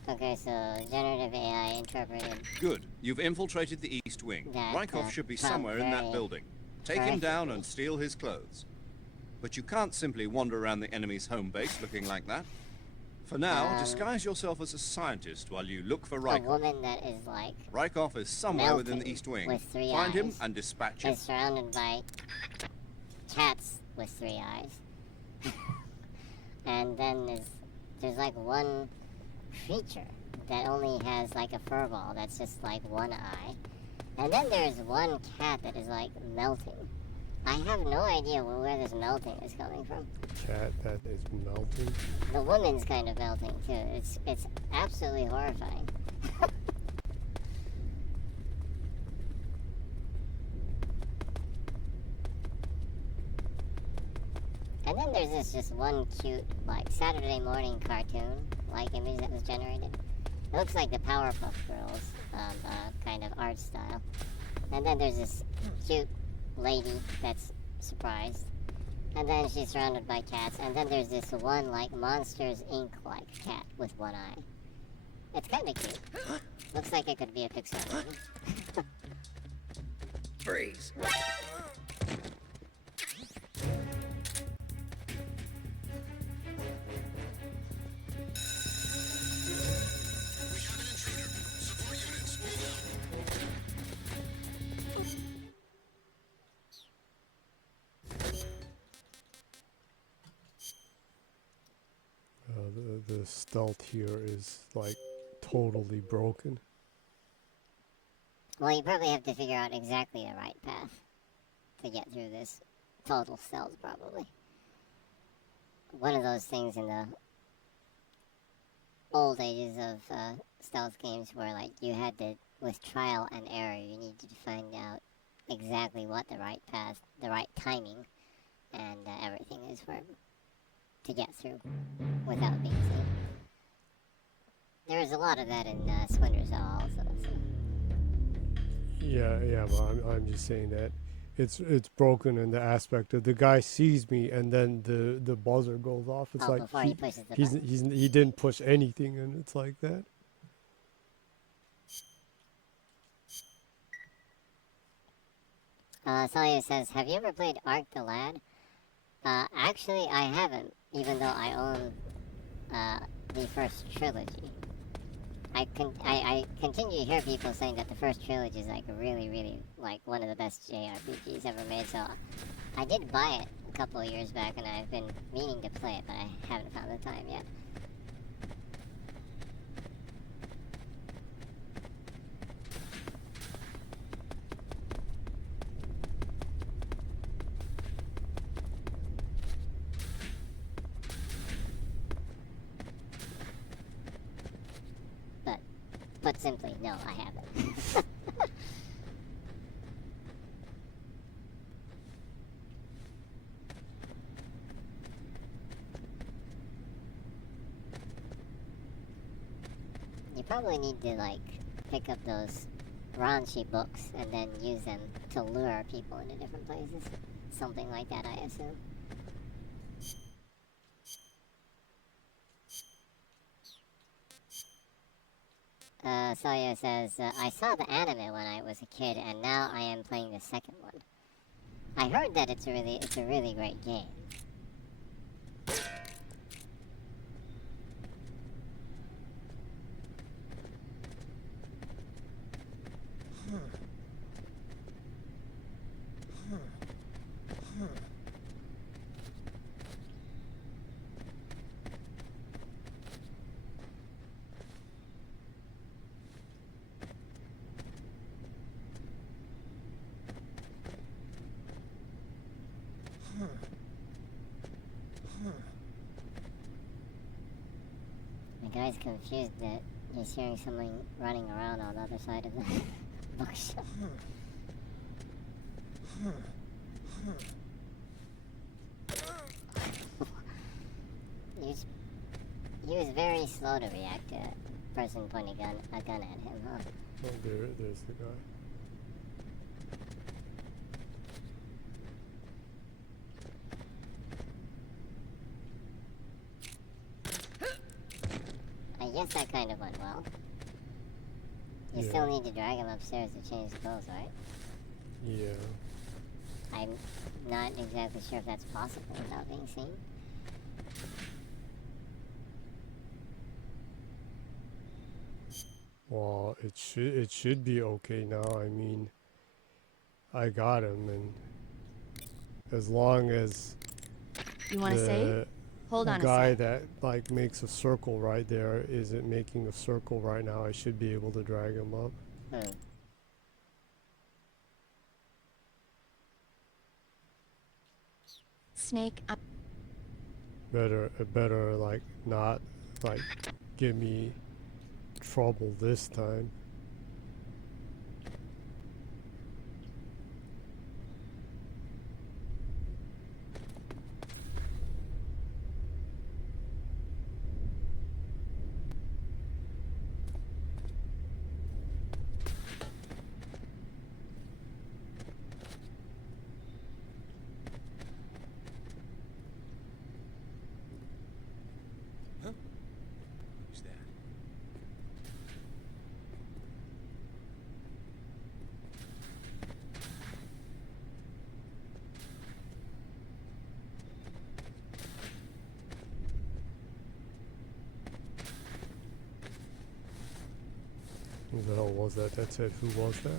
Okay, so generative AI interpreted. Good. You've infiltrated the East Wing. That, Rykov should be sounds somewhere in that very building. Take him down and steal his clothes. But you can't simply wander around the enemy's home base looking like that. For now, disguise yourself as a scientist while you look for A Rykov. woman that is like Rykov is somewhere within the melting East Wing. with 3 Find him eyes. and dispatch him. is surrounded by cats with 3 eyes. And then there's like one creature that only has like a furball that's just like 1 eye. And then there's one cat that is like melting. I have no idea where this melting is coming from. Cat that is melting. The woman's kind of melting too. It's absolutely horrifying. And then there's this just one cute like Saturday morning cartoon like image that was generated. It looks like the Powerpuff Girls kind of art style. And then there's this cute lady that's surprised. And then she's surrounded by cats. And then there's this one like Monsters Inc. like cat with 1 eye. It's kind of cute. Looks like it could be a Pixar movie. Freeze. The stealth here is like totally broken. Well, you probably have to figure out exactly the right path to get through this total stealth, probably. One of those things in the old ages of stealth games where, like, you had to, with trial and error, you needed to find out exactly what the right path, the right timing, and everything is for to get through without being seen. There was a lot of that in Splinter Cell also. So. Yeah, but I'm just saying that it's broken in the aspect of the guy sees me and then the buzzer goes off. It's like before he pushes the button. he didn't push anything, and it's like that. Sawyer says, have you ever played Ark the Lad? Actually, I haven't, even though I own the first trilogy. I continue to hear people saying that the first trilogy is like really, really like one of the best JRPGs ever made, so I did buy it a couple of years back and I've been meaning to play it, but I haven't found the time yet. Put simply, no, I haven't. You probably need to like pick up those raunchy books and then use them to lure people into different places. Something like that, I assume. Sawyer says, I saw the anime when I was a kid, and now I am playing the second one. I heard that it's a really great game. The guy's confused that he's hearing someone running around on the other side of the bookshelf. He was very slow to react to a person pointing a gun at him, huh? Oh, there's the guy. I guess that kind of went well. You still need to drag him upstairs to change clothes, right? Yeah. I'm not exactly sure if that's possible without being seen. Well, it should be okay now. I mean, I got him, and as long as You want to save? Hold on a guy sec. that like makes a circle right there isn't making a circle right now, I should be able to drag him up. Snake, Better like not like give me trouble this time. Who's that? Who the hell was that? That said, who was that?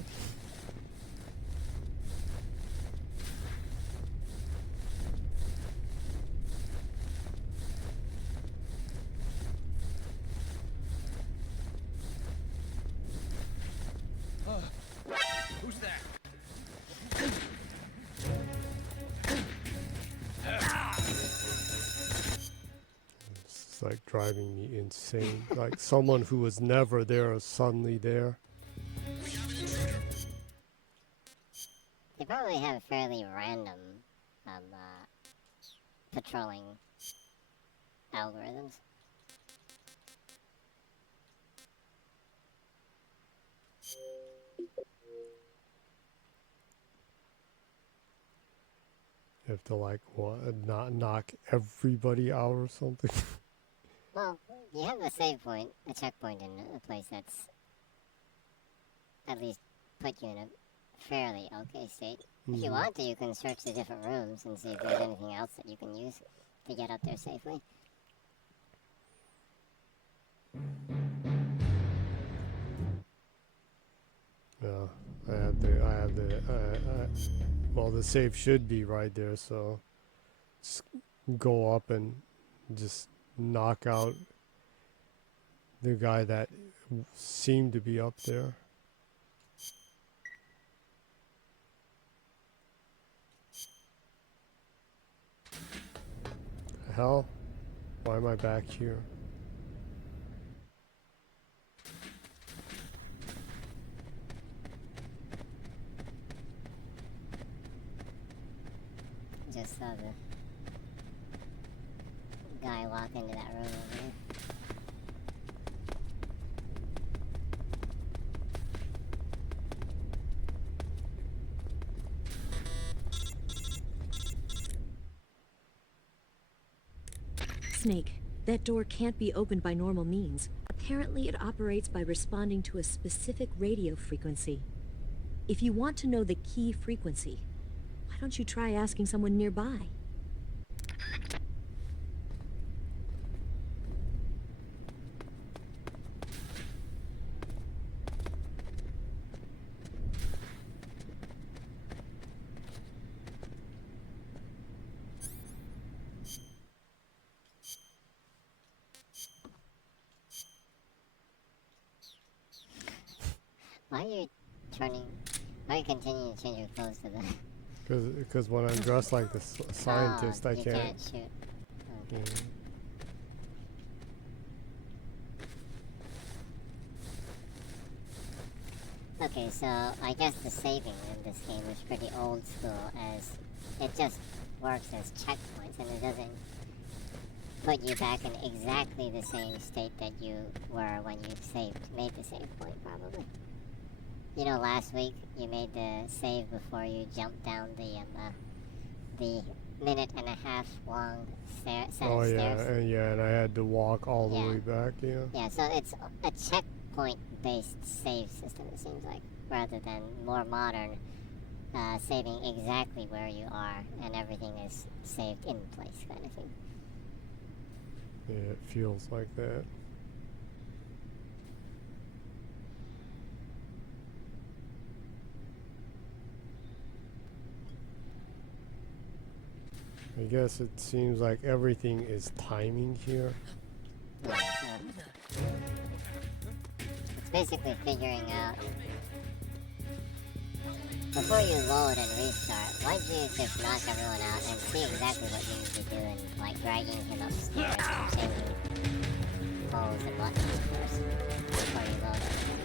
Who's that? This is like driving me insane. Like someone who was never there is suddenly there. They probably have fairly random patrolling algorithms. You have to like what, not knock everybody out or something. Well, you have a save point, a checkpoint in a place that's at least put you in a fairly okay state. If you want to, you can search the different rooms and see if there's anything else that you can use to get up there safely. Yeah, well, the safe should be right there, so just go up and just knock out the guy that seemed to be up there. The hell? Why am I back here? just saw the guy walk into that room over there. Snake, that door can't be opened by normal means. Apparently it operates by responding to a specific radio frequency. If you want to know the key frequency, why don't you try asking someone nearby? Why are you continuing to change your clothes to the... Because when I'm dressed like the scientist, I you can't. can't shoot. Okay. Okay, so I guess the saving in this game is pretty old school, as it just works as checkpoints and it doesn't put you back in exactly the same state that you were when you made the save point, probably. You know, last week you made the save before you jumped down the minute and a half long set of stairs. And I had to walk all the way back. Yeah. Yeah, so it's a checkpoint-based save system, it seems like, rather than more modern, saving exactly where you are and everything is saved in place, kind of thing. Yeah, it feels like that. I guess it seems like everything is timing here. Yeah, it's basically figuring out, before you load and restart, why don't you just knock everyone out and see exactly what you need to do and like dragging him upstairs and changing pose and whatnot first before you load everything.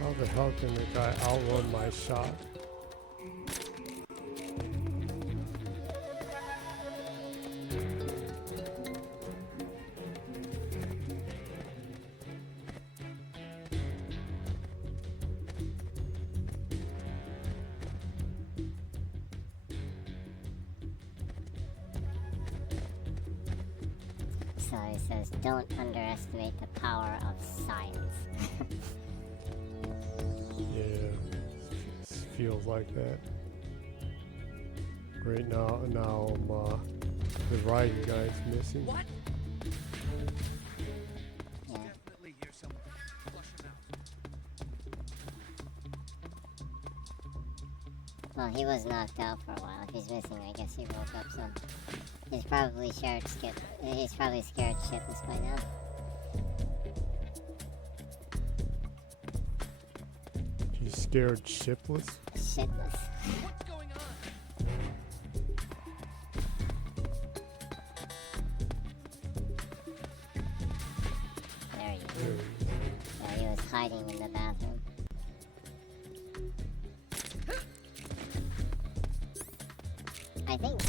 How the hell can the guy outrun my shot? So he says, don't underestimate the power of science. Yeah, it feels like that. Right now the riding guy's missing. What? Yeah. Definitely hear someone. Flush him out. Well, he was knocked out for a while. If he's missing, I guess he woke up, so he's probably scared shitless by now. He's scared shipless? Shitless. What's going on? There he is. Yeah, he was hiding in the bathroom. I think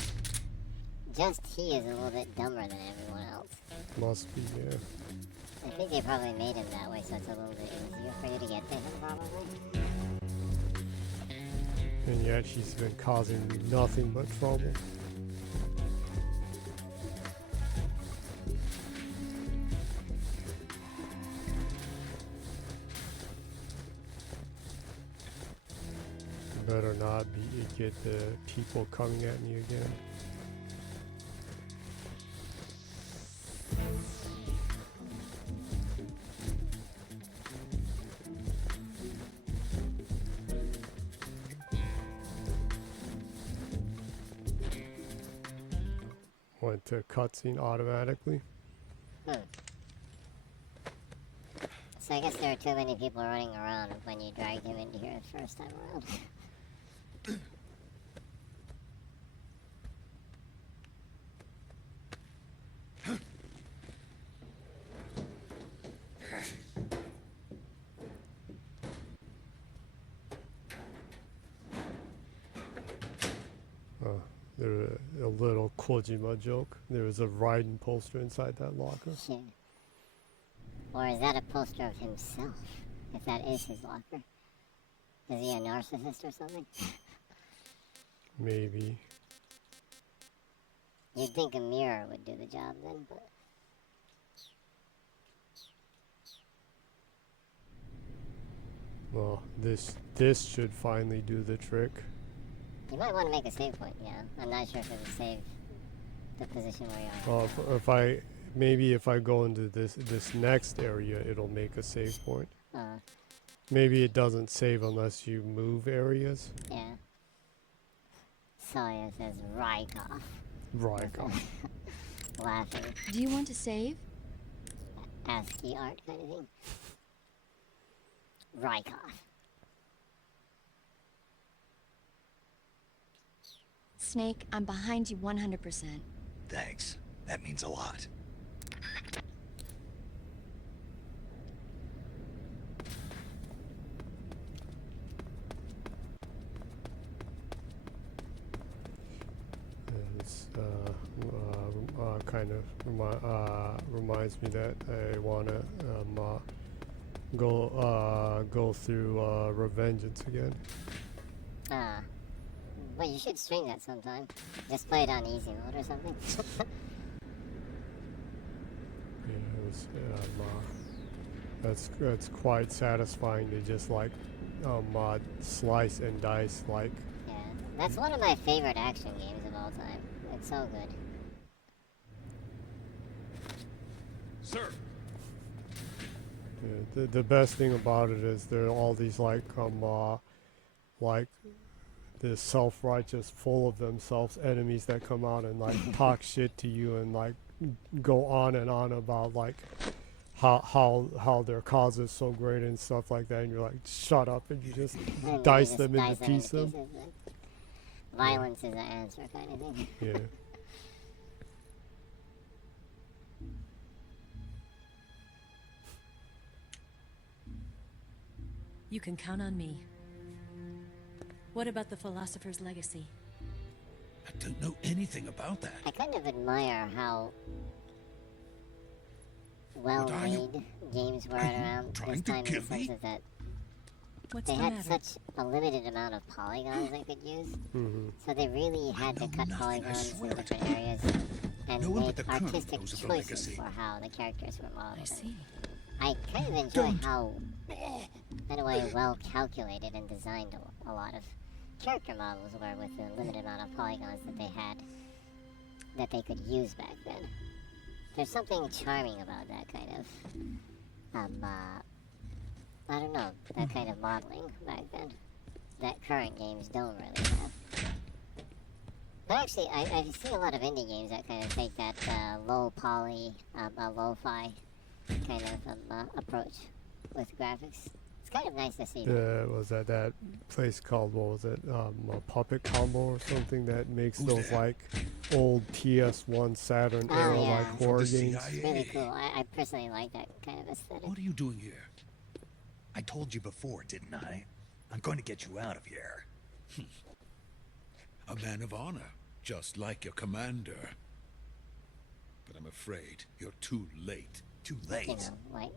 just he is a little bit dumber than everyone else. Must be, yeah. I think they probably made him that way so it's a little bit easier for you to get to him, probably. And yet he's been causing me nothing but trouble. Better not get the people coming at me again. went to cutscene automatically. So I guess there are too many people running around when you dragged him into here the first time around. There's a little Kojima joke. There was a Raiden poster inside that locker. Yeah. Or is that a poster of himself? If that is his locker. Is he a narcissist or something? Maybe. You'd think a mirror would do the job then, but... Well, this should finally do the trick. You might want to make a save point, yeah. I'm not sure if it would save the position where you are. If I go into this next area, it'll make a save point. Maybe it doesn't save unless you move areas. Yeah. Sawyer says Rykov. Rykov. Laughing. Do you want to save? ASCII art kind of thing. Rykov. Snake, I'm behind you 100%. Thanks. That means a lot. This kind of reminds me that I want to go through Revengeance again. Well, you should stream that sometime. Just play it on easy mode or something. That's quite satisfying to just like slice and dice like. Yeah, that's one of my favorite action games of all time. It's so good. Sir. Yeah, the best thing about it is there are all these like the self-righteous, full of themselves enemies that come out and like talk shit to you and like go on and on about like how their cause is so great and stuff like that, and you're like, shut up, and you just dice them into pieces. Violence is the answer kind of thing. Yeah. You can count on me. What about the philosopher's legacy? I don't know anything about that. I kind of admire how well-made games were around this time in the sense of that they had such a limited amount of polygons they could use. So they really had to cut polygons in different areas and make artistic choices for how the characters were modeled. I see. I kind of enjoy how, in a way, well calculated and designed a lot of character models were with the limited amount of polygons that they had, that they could use back then. There's something charming about that kind of, I don't know, that kind of modeling back then, that current games don't really have. But actually, I see a lot of indie games that kind of take that low poly, lo-fi kind of approach with graphics. It's kind of nice to see. Was that place called, what was it, Puppet Combo or something that makes those like old PS1 Saturn era like horror games? It's really cool. I personally like that kind of aesthetic. What are you doing here? I told you before, didn't I? I'm going to get you out of here. A man of honor, just like your commander. But I'm afraid you're too late. Too late. You know, like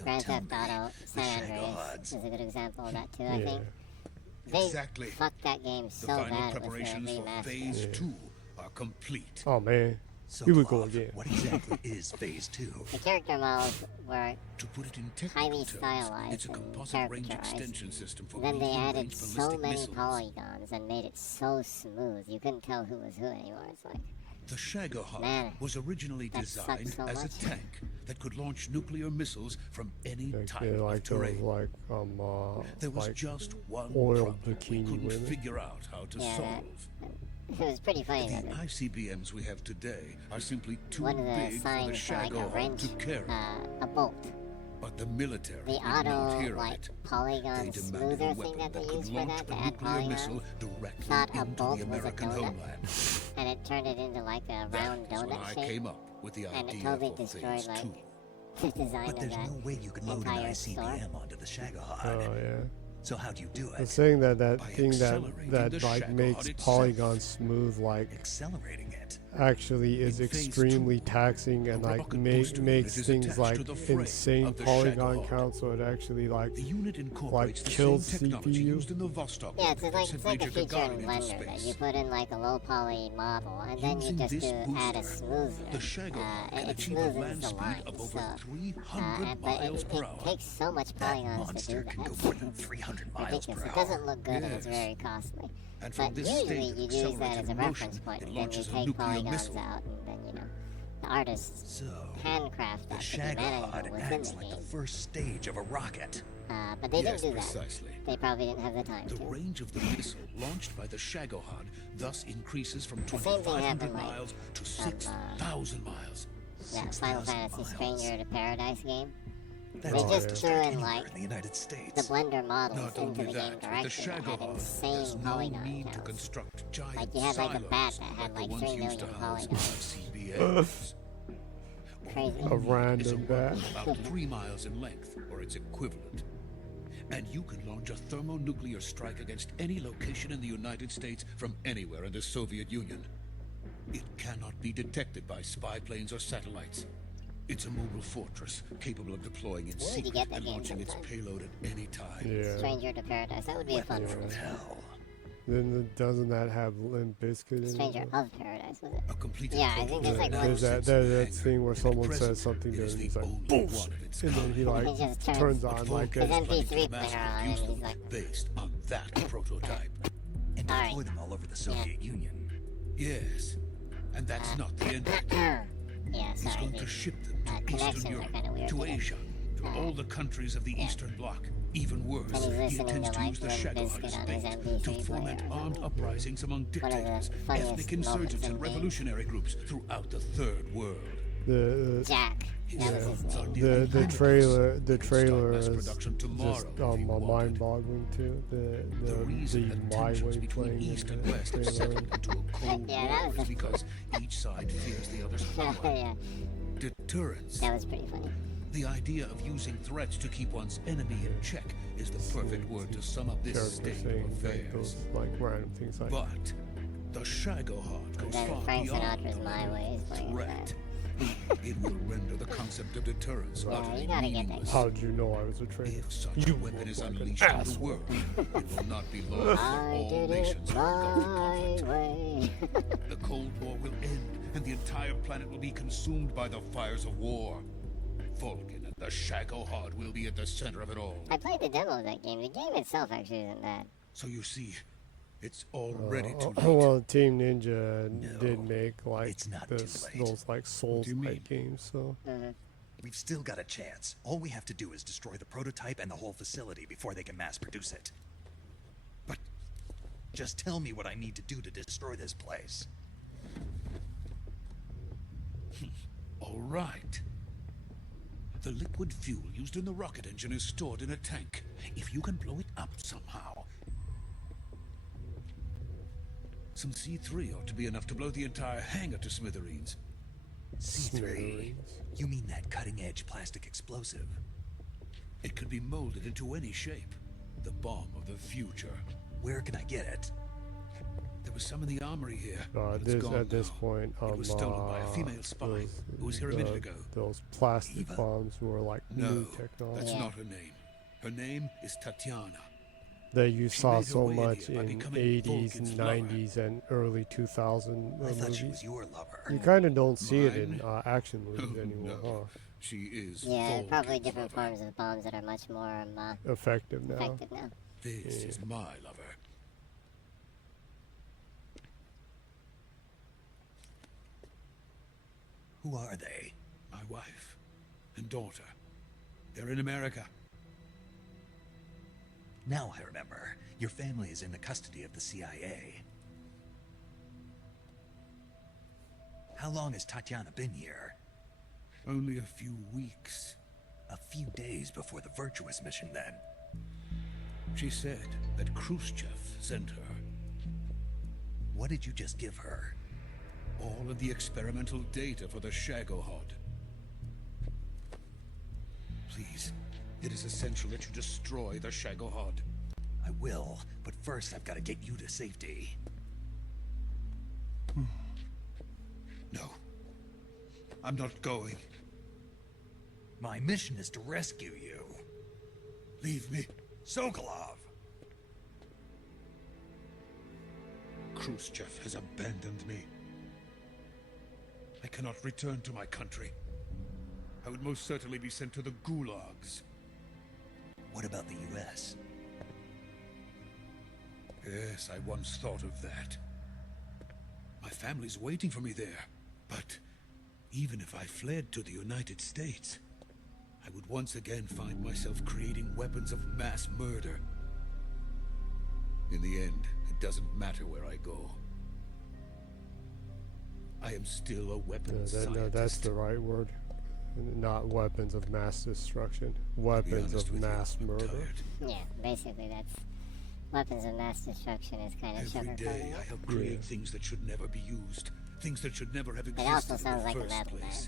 Grand Theft Auto San Andreas is a good example of that too, I think. They fucked that game so bad with their remaster. Phase 2 are complete. Oh man. So Here we go again. What exactly is Phase 2? The character models were To put it in highly technical terms, stylized it's a and composite range characterized. extension system for Then they medium-range added so ballistic many missiles. polygons and made it so smooth. You couldn't tell who was who anymore. It's like, The Shagohod Man, was originally that sucks designed so as much. a tank that could launch nuclear missiles from any type Like of those terrain. like There was like just one oil problem we bikini couldn't women. figure out how to Yeah, solve. It was pretty funny. The ICBMs we have today are simply too One of the big for the signs like a Shagohod wrench, to carry. a bolt. But the military The did not auto, hear of like, it. polygon They demanded smoother a thing weapon that they could used for launch that to a add nuclear polygons. missile directly Thought a into bolt the was a American donut. homeland. And it turned it into like a round That is when donut I shape. came up with the And it idea totally for destroyed, phase like, 2. the design But of there's that no way you can load an entire store. ICBM onto the Shagohod. Oh yeah. So how do you do The it? thing that By thing that accelerating that the like Shagohod makes itself. polygons smooth like Accelerating it. actually is In phase extremely 2, taxing and a like rocket booster makes unit is things attached like to the frame insane of the polygon Shagohod. count, so it actually like The unit incorporates the kills same technology CPU. used in the Vostok Yeah, it's rocket like, that it's sent like a Major feature in Gagarin into Blender that you space. put in like a low poly model and then you Using just this do add a booster, smoother. the Shagohod can It achieve a smoothens land the speed line, of so, over 300 but miles it per hour. takes so much That polygons to monster do can that. go more than 300 miles per Ridiculous. It hour. doesn't look good and it's Yes. very costly. And from But this usually state of you use that as a accelerated reference motion, point it and then you launches a take nuclear polygons missile. out and then, you know, the artists So, handcraft the that to be manageable Shagohod within acts the like the game. first stage of a rocket. But they Yes, didn't do that. precisely. They probably didn't have the time The to. range of the missile launched by the Shagohod thus increases from The same thing 2,500 happened, like, miles to 6,000 miles. That Final 6,000 Fantasy miles. Stranger to Paradise game. That's Oh, enough just to threw start in, anywhere like, in the United The States. Blender models Not into only the game that, the directly that had Shagohod has insane no polygon need to counts. construct giant Like, you had, like, a bat silos that had, the like, ones 3 used to million house polygons. CBMs. Crazy. a Is a random bat. world about 3 miles in length, or its equivalent. And you can launch a thermonuclear strike against any location in the United States from anywhere in the Soviet Union. It cannot be detected by spy planes or satellites. It's a mobile fortress capable of deploying in We need to secret get that and game launching its sometime. payload at any time. Yeah. Stranger to Paradise. That would be a fun Weapon one. from hell. Then doesn't that have Limp Bizkit in Stranger it? of Paradise, was it? A complete Yeah, I think there's like one. There's that thing where someone says something to him and he's like, "Boof," and then he like He just turns on like His a MP3 player on and he's like, based on that prototype. And Alright. deploy them all over the Soviet Union. Yes, and that's not the end of it. yeah, He's sorry. going to ship them to connections Eastern are Europe, kinda weird to today. Asia, to all the countries of the Eastern Bloc. Even worse, And he's he listening intends to, to like, use the Limp Shagohod Bizkit as on his bait MP3 to player foment or armed something. uprisings among One of the dictators, funniest ethnic moments insurgents, in and games. revolutionary groups throughout the Third World. the Jack. That was his name. the trailer Start mass is production just tomorrow if you wanted. mind-boggling too. The The reason that My tensions Way between playing East in and the West have trailer. settled into a cold Yeah, that war was is a- because each side fears the other's power. yeah, Deterrence. that was pretty funny. The idea of using threats to keep one's enemy in check is the perfect word to sum up this Character state of saying like affairs. those like random things like But the Shagohod goes then far Frank beyond Sinatra's the My level Way is of playing threat. It will render the concept of deterrence Yeah, utterly you gotta get that. meaningless. how did you know I was a traitor? If such You a weapon look is like an unleashed on the asshole. world, it will not be long for I all did it nations to engulf in my conflict. way. The Cold War will end, and the entire planet will be consumed by the fires of war. Vulcan and the Shagohod will be at the center of it all. I played the demo of that game. The game itself actually isn't bad. So you see, it's already too late. Well, Team Ninja No, did make like it's not too late. those like Souls do you mean? like games, so We've still got a chance. All we have to do is destroy the prototype and the whole facility before they can mass produce it. But just tell me what I need to do to destroy this place. All right. The liquid fuel used in the rocket engine is stored in a tank. If you can blow it up somehow. Some C3 ought to be enough to blow the entire hangar to smithereens. C3. Smithereens. You mean that cutting-edge plastic explosive? It could be molded into any shape. The bomb of the future. Where can I get it? There was some in the armory here. but it's gone at this now. point, It was stolen by a female spy who was here a minute ago. Those plastic Eva? bombs were like No, new technology that's Yeah. not her name. Her name is Tatiana. that you She saw made her so way much here by in becoming 80s, Vulcan's lover. 90s, and early 2000 I thought she movies. was your lover. You kind of don't see it in Mine? action movies Oh, anymore, no. She is Yeah, probably Vulcan's different lover. forms of bombs that are much more huh? Effective now. effective now. This is my lover. Who are they? My wife and daughter. They're in America. Now I remember. Your family is in the custody of the CIA. How long has Tatiana been here? Only a few weeks. A few days before the Virtuous mission, then. She said that Khrushchev sent her. What did you just give her? All of the experimental data for the Shagohod. Please, it is essential that you destroy the Shagohod. I will, but first I've got to get you to safety. No. I'm not going. My mission is to rescue you. Leave me. Sokolov! Khrushchev has abandoned me. I cannot return to my country. I would most certainly be sent to the gulags. What about the US? Yes, I once thought of that. My family's waiting for me there. But even if I fled to the United States, I would once again find myself creating weapons of mass murder. In the end, it doesn't matter where I go. I am still a weapons scientist. No, that's the right word. Not weapons of mass destruction. Weapons of mass murder. Yeah, basically that's... Weapons of mass destruction is kind of Every day I help create things that should never be used. Things that should never have existed also sounds in the like a first metal place.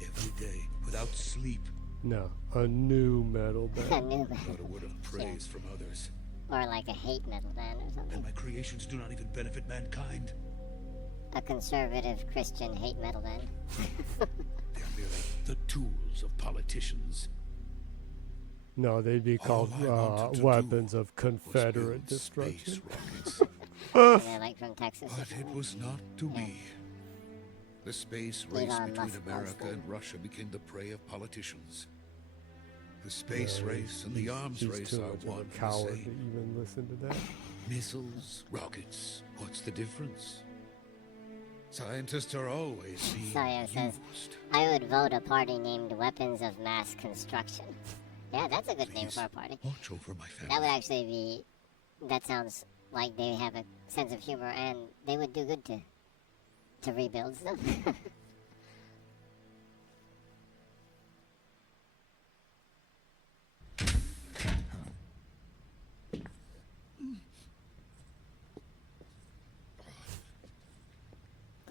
band. Every day, without sleep. No, a new metal band. A new band. Not a word of praise from others. Or like a hate metal band or And something. my creations do not even benefit mankind. A conservative Christian hate metal band. They are merely the tools of politicians. No, they'd be called All I wanted to weapons do of Confederate was build space destruction. rockets. And they're like from Texas. But it was not to be. The space race Elon between Musk America wants and Russia became the prey of politicians. The space No, race and the arms he's race too are much of one a and the coward to same. even listen to that. Missiles, rockets, what's the difference? Scientists are always being Saya says, used. I would vote a party named Weapons of Mass Construction. Yeah, that's a good name Please, for a party. watch over my family. That would actually be... That sounds like they have a sense of humor and they would do good to rebuild stuff.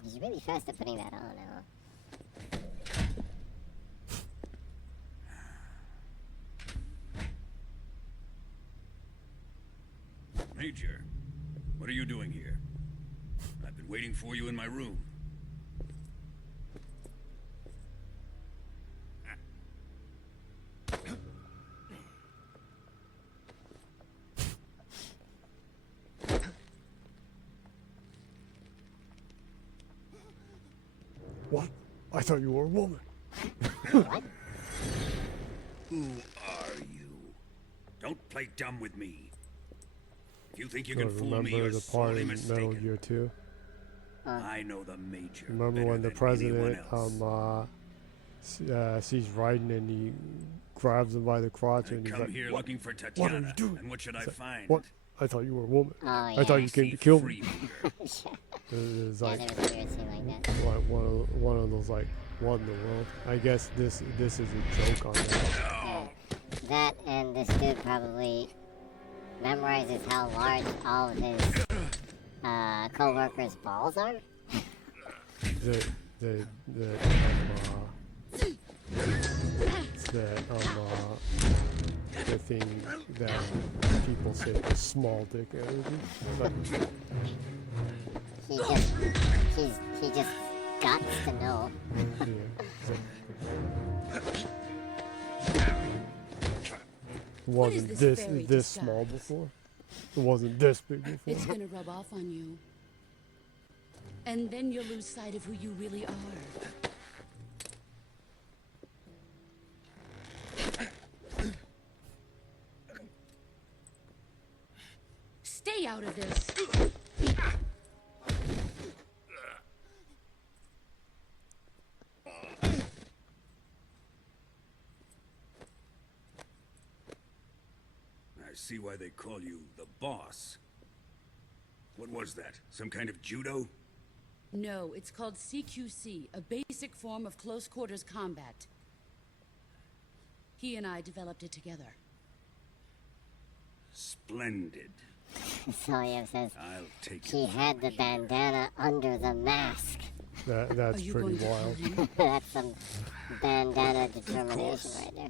He's really fast at putting that on now. Major, what are you doing here? I've been waiting for you in my room. What? I thought you were a woman. What? Who are you? Don't play dumb with me. If you think you So can fool me, remember you're the part sorely in Metal mistaken. Gear 2? I know the Major. Remember better when the than anyone president else. sees Raiden and he grabs him by the crotch I and he's come like, here what? looking for What are you Tatiana. doing? And what should I He's like, find? What? I thought you were a woman. Oh, I yeah. thought you came to kill me. Freebooter. It's Yeah, like, there was a weird scene like that. like one of those like, what in the world? I guess this is a joke on that. Yeah. That and this dude probably memorizes how large all of his co-workers' balls are. The thing that people say is small dick energy. But He just got to know. yeah, it wasn't this this fairy this disguise? small before. It wasn't this big It's before. gonna rub off on you. And then you'll lose sight of who you really are. Stay out of this. I see why they call you the boss. What was that? Some kind of judo? No, it's called CQC, a basic form of close quarters combat. He and I developed it together. Splendid. Sawyer says I'll take he it. had the bandana under the mask. That's pretty wild. That's some bandana determination right there.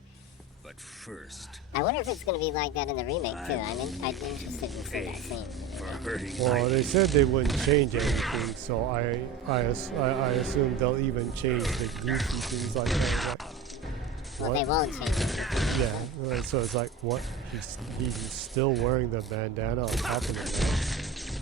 But first, I wonder if it's going to be like that in the remake too. I'd be interested in seeing that scene. for hurting Well, they said they wouldn't change anything, so I assume they'll even change the goofy things like that. Well, they won't change it. Yeah, so it's like, what? He's still wearing the bandana on top of the mask?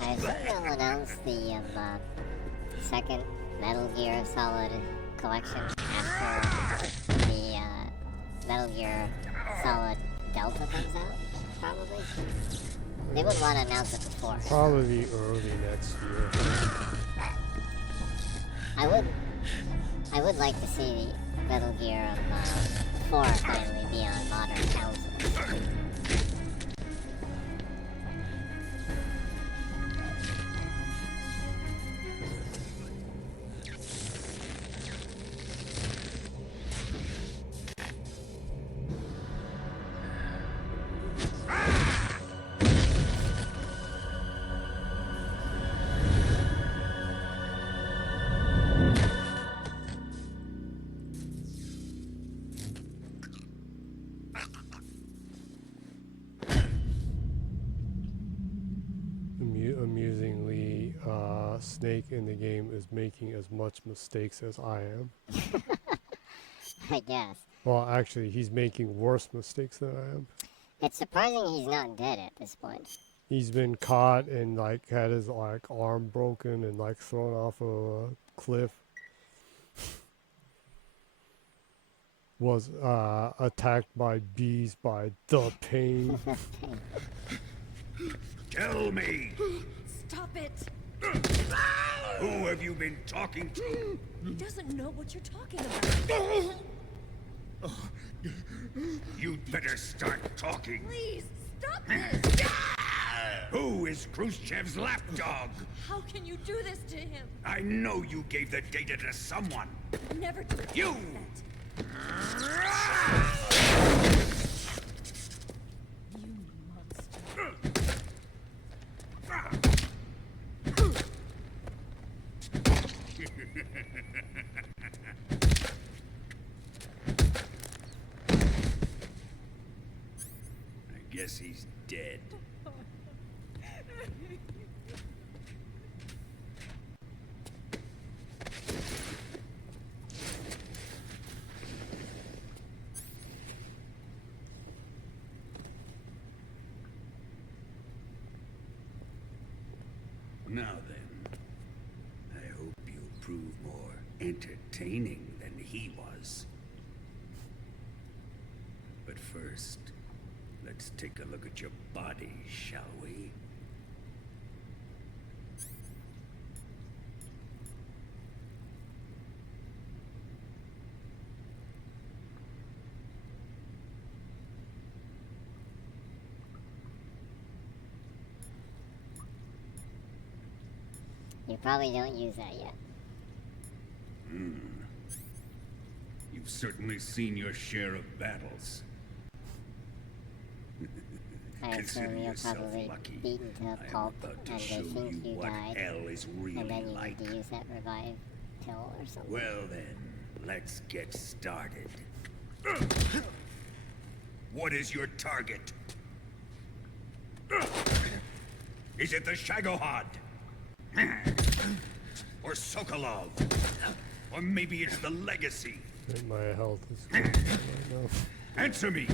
I assume they'll announce the second Metal Gear Solid collection after the Metal Gear Solid Delta comes out, probably. They wouldn't want to announce it before. Probably early next year. I would like to see Metal Gear 4 finally be on modern consoles. Amusingly, Snake in the game is making as much mistakes as I am. I guess. Well, actually, he's making worse mistakes than I am. It's surprising he's not dead at this point. He's been caught and like had his like arm broken and like thrown off a cliff. Was attacked by bees by the Pain. Tell me, Stop it! who have you been talking to? He doesn't know what you're talking about. You'd better start talking. Please, stop this! Who is Khrushchev's lapdog? How can you do this to him? I know you gave the data to someone. Never do You! You monster. I guess he's dead. Now then, I hope you'll prove more entertaining than he was. But first, let's take a look at your body, shall we? You probably don't use that yet. You've certainly seen your share of battles. I Consider assume you're yourself probably lucky. beaten to I a am pulp about to and show they think you you what died. hell is really And then you like. need to use that revive pill or something. Well then, let's get started. What is your target? Is it the Shagohod? Or Sokolov? Or maybe it's the Legacy? My health is going down right now. Answer me!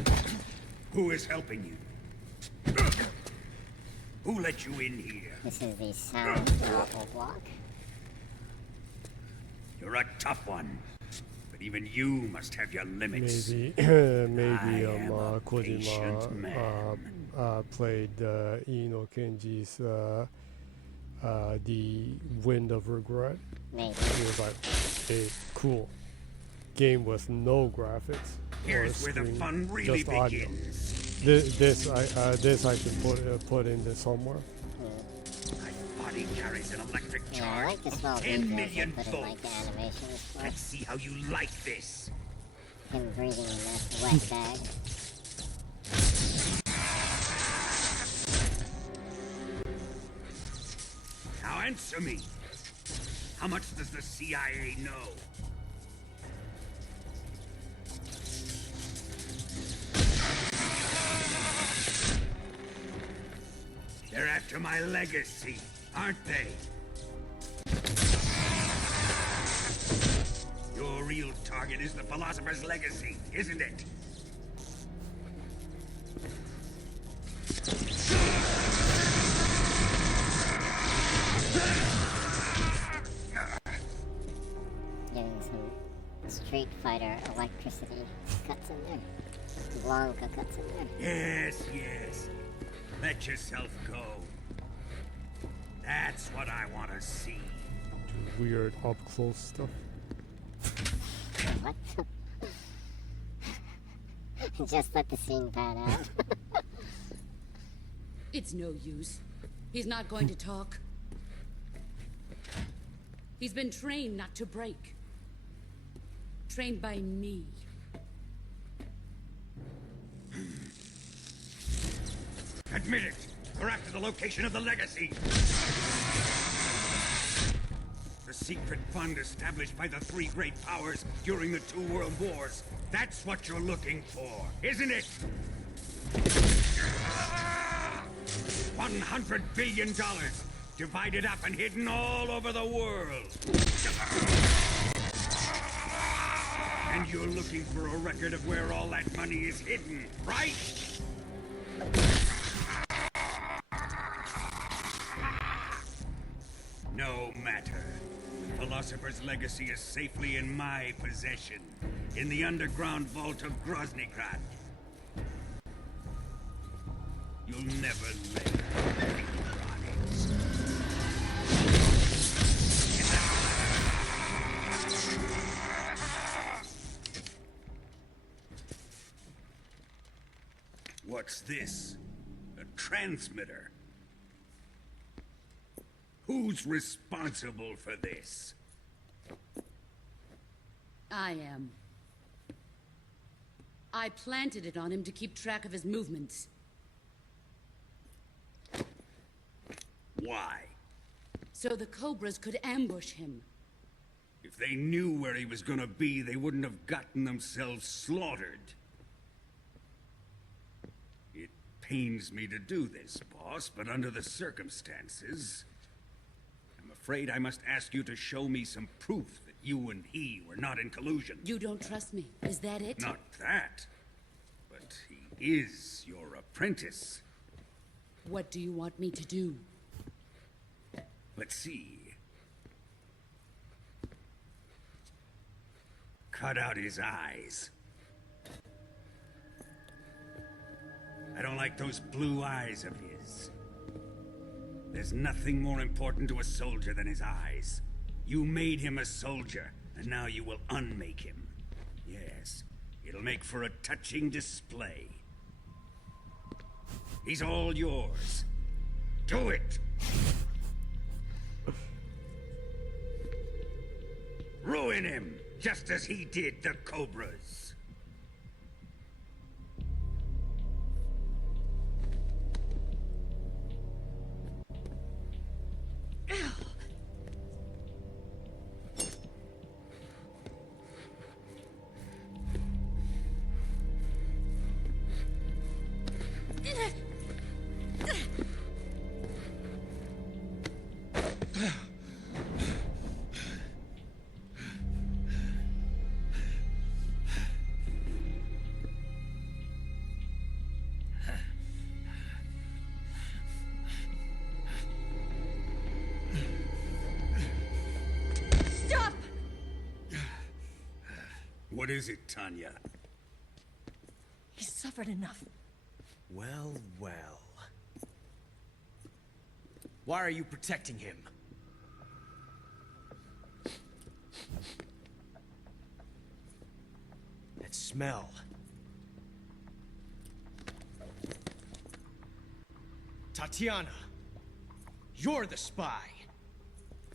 Who is helping you? Who let you in here? This is the sound level block. You're a tough one. But even you must have your limits. Maybe a patient Kojima played Ino Kenji's The Wind of Regret. Maybe. He was like, hey, cool. Game with no graphics. Here's where the fun really just audio. begins. This I can put into somewhere. My body carries an electric Yeah, I like the charge small of 10 details million they put in like the volts. animations for Let's see how you like this. him breathing in that wet bag. Now answer me. How much does the CIA know? They're after my legacy, aren't they? Your real target is the philosopher's legacy, isn't it? Getting some Street Fighter electricity cuts in there. Blanca cuts in there. Yes, yes. Let yourself go. That's what I want to see. Weird up close stuff. What? Just let the scene pan out. It's no use. He's not going to talk. He's been trained not to break. Trained by me. Admit it. We're after the location of the legacy. The secret fund established by the three great powers during the two world wars. That's what you're looking for, isn't it? $100 billion. Divided up and hidden all over the world. And you're looking for a record of where all that money is hidden, right? No matter. The Philosopher's legacy is safely in my possession, in the underground vault of Groznygrad. You'll never live. What's this? A transmitter? Who's responsible for this? I am. I planted it on him to keep track of his movements. Why? So the Cobras could ambush him. If they knew where he was gonna be, they wouldn't have gotten themselves slaughtered. It pains me to do this, boss, but under the circumstances, I'm afraid I must ask you to show me some proof that you and he were not in collusion. You don't trust me, is that it? Not that, but he is your apprentice. What do you want me to do? Let's see. Cut out his eyes. I don't like those blue eyes of his. There's nothing more important to a soldier than his eyes. You made him a soldier, and now you will unmake him. Yes, it'll make for a touching display. He's all yours. Do it! Ruin him, just as he did the Cobras. What is it, Tanya? He's suffered enough. Well, well. Why are you protecting him? That smell. Tatiana, you're the spy.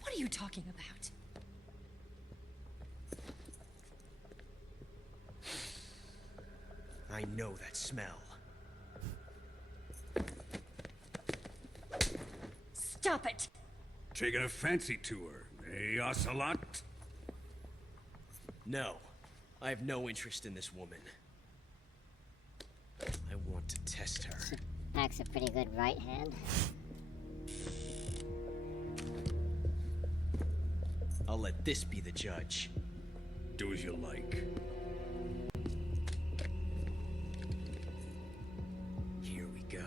What are you talking about? I know that smell. Stop it! Taking a fancy to her, eh, Ocelot? No, I have no interest in this woman. I want to test her. Packs a pretty good right hand. I'll let this be the judge. Do as you like. Here we go.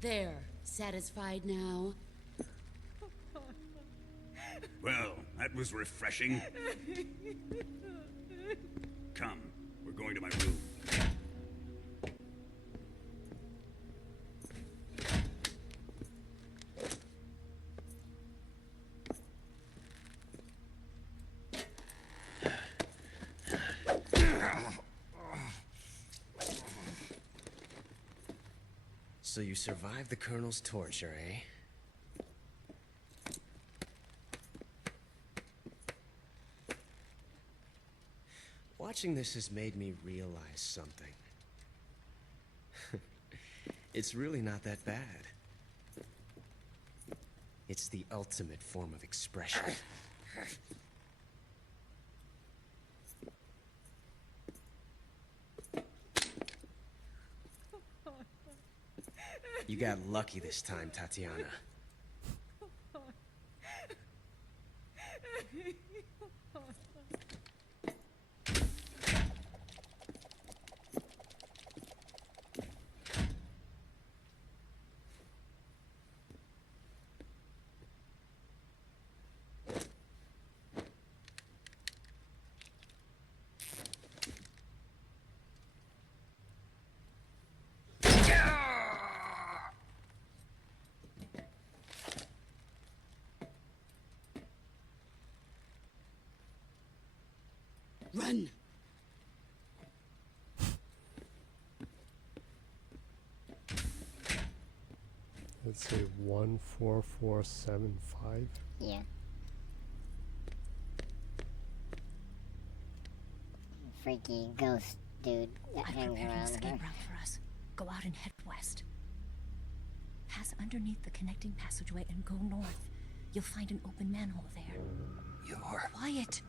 There. Satisfied now? Well, that was refreshing. Come, we're going to my room. So you survived the Colonel's torture, eh? Watching this has made me realize something. It's really not that bad. It's the ultimate form of expression. You got lucky this time, Tatiana. Run! Let's say 14475. Yeah. Freaky ghost dude that I hangs prepared an around escape here. route for us. Go out and head west. Pass underneath the connecting passageway and go north. You'll find an open manhole there. You're... Quiet!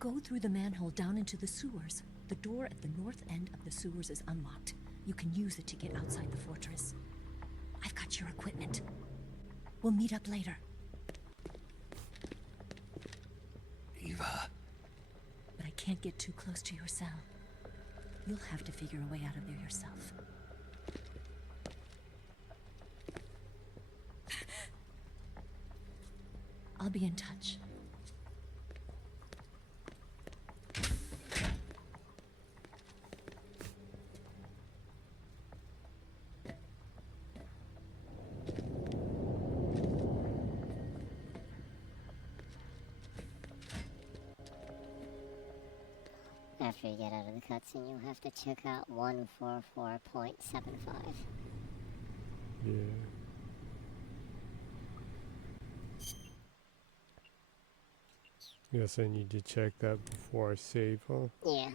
Go through the manhole down into the sewers. The door at the north end of the sewers is unlocked. You can use it to get outside the fortress. I've got your equipment. We'll meet up later. Eva... But I can't get too close to your cell. You'll have to figure a way out of there yourself. I'll be in touch. After you get out of the cutscene, you'll have to check out 144.75. Yeah. Guess I need to check that before I save, huh? Yeah.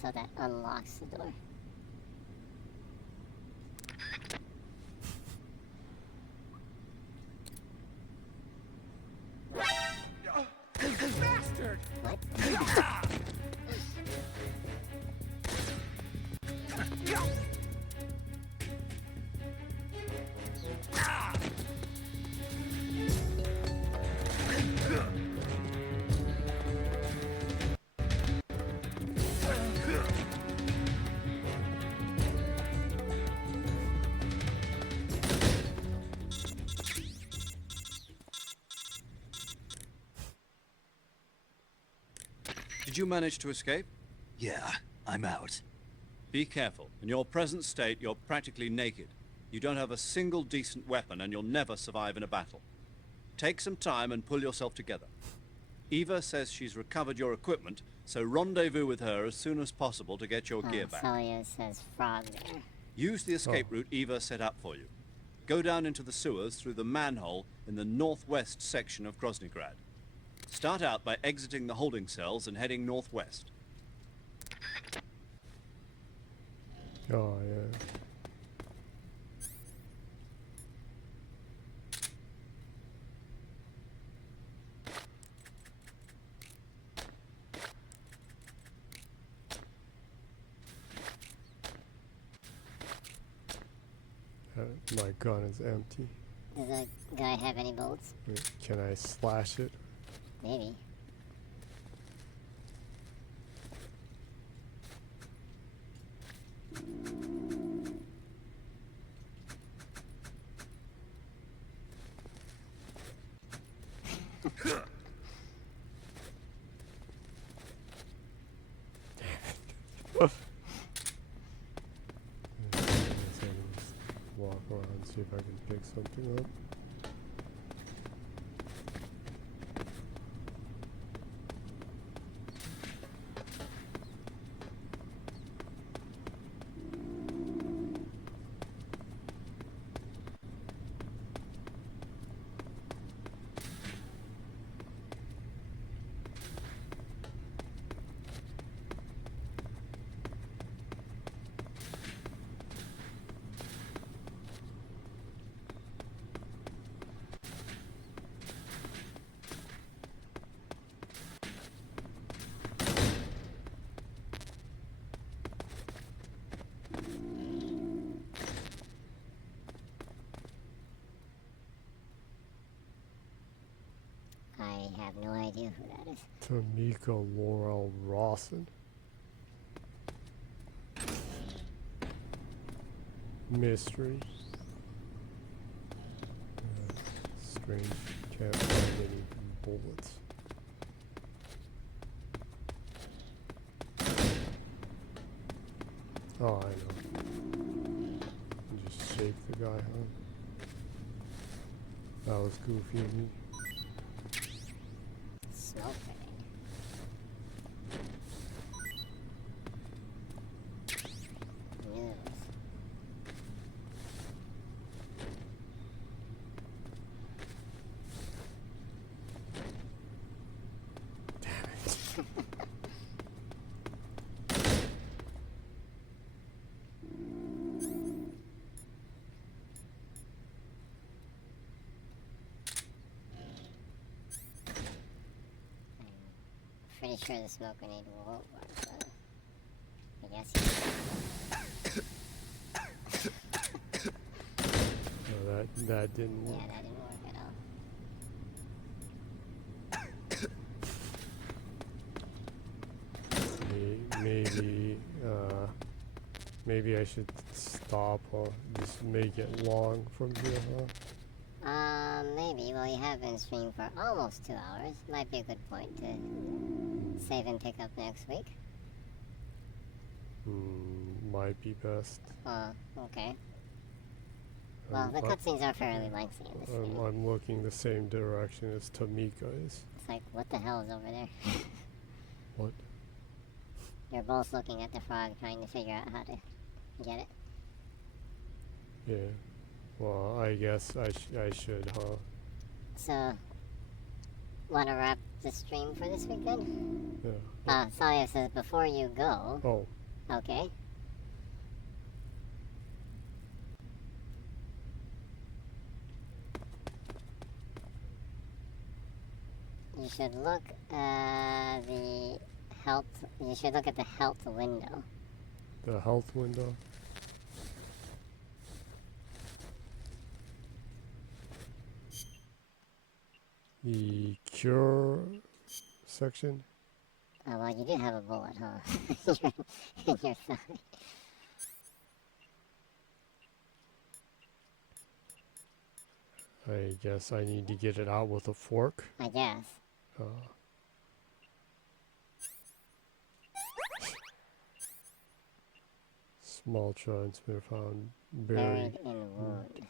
So that unlocks the door. Bastard! What? Did you manage to escape? Yeah, I'm out. Be careful. In your present state, you're practically naked. You don't have a single decent weapon, and you'll never survive in a battle. Take some time and pull yourself together. Eva says she's recovered your equipment, so rendezvous with her as soon as possible to get your gear back. Celia says frog there. Use the escape route Eva set up for you. Go down into the sewers through the manhole in the northwest section of Groznygrad. Start out by exiting the holding cells and heading northwest. Oh, yeah. My gun is empty. Does the guy have any bullets? Can I slash it? Maybe. Walk around, see if I can pick something up. I have no idea who that is. Tamika Laurel Rawson. Mystery. Strange. Can't find any bullets. Oh, I know. Just shake the guy, huh? That was goofy of me. Smoke grenade. News. Pretty sure the smoke grenade won't work, but I guess No, that didn't work. yeah, that didn't work at all. Maybe I should stop or just make it long from here, huh? Maybe. Well, you have been streaming for almost 2 hours. Might be a good point to save and pick up next week. Might be best. Okay. Well, the cutscenes are fairly lengthy in this game. I'm looking the same direction as Tamika is. It's like, what the hell is over there? What? You're both looking at the frog trying to figure out how to get it. Yeah. Well, I guess I should, huh? So, wanna wrap the stream for this weekend? Yeah. So it says before you go. Oh. Okay. You should look at the health. You should look at the health window. The health window. The cure section. Oh, well, you do have a bullet, huh? In your thigh. I guess I need to get it out with a fork. I guess. Small transmitter found Buried in wound.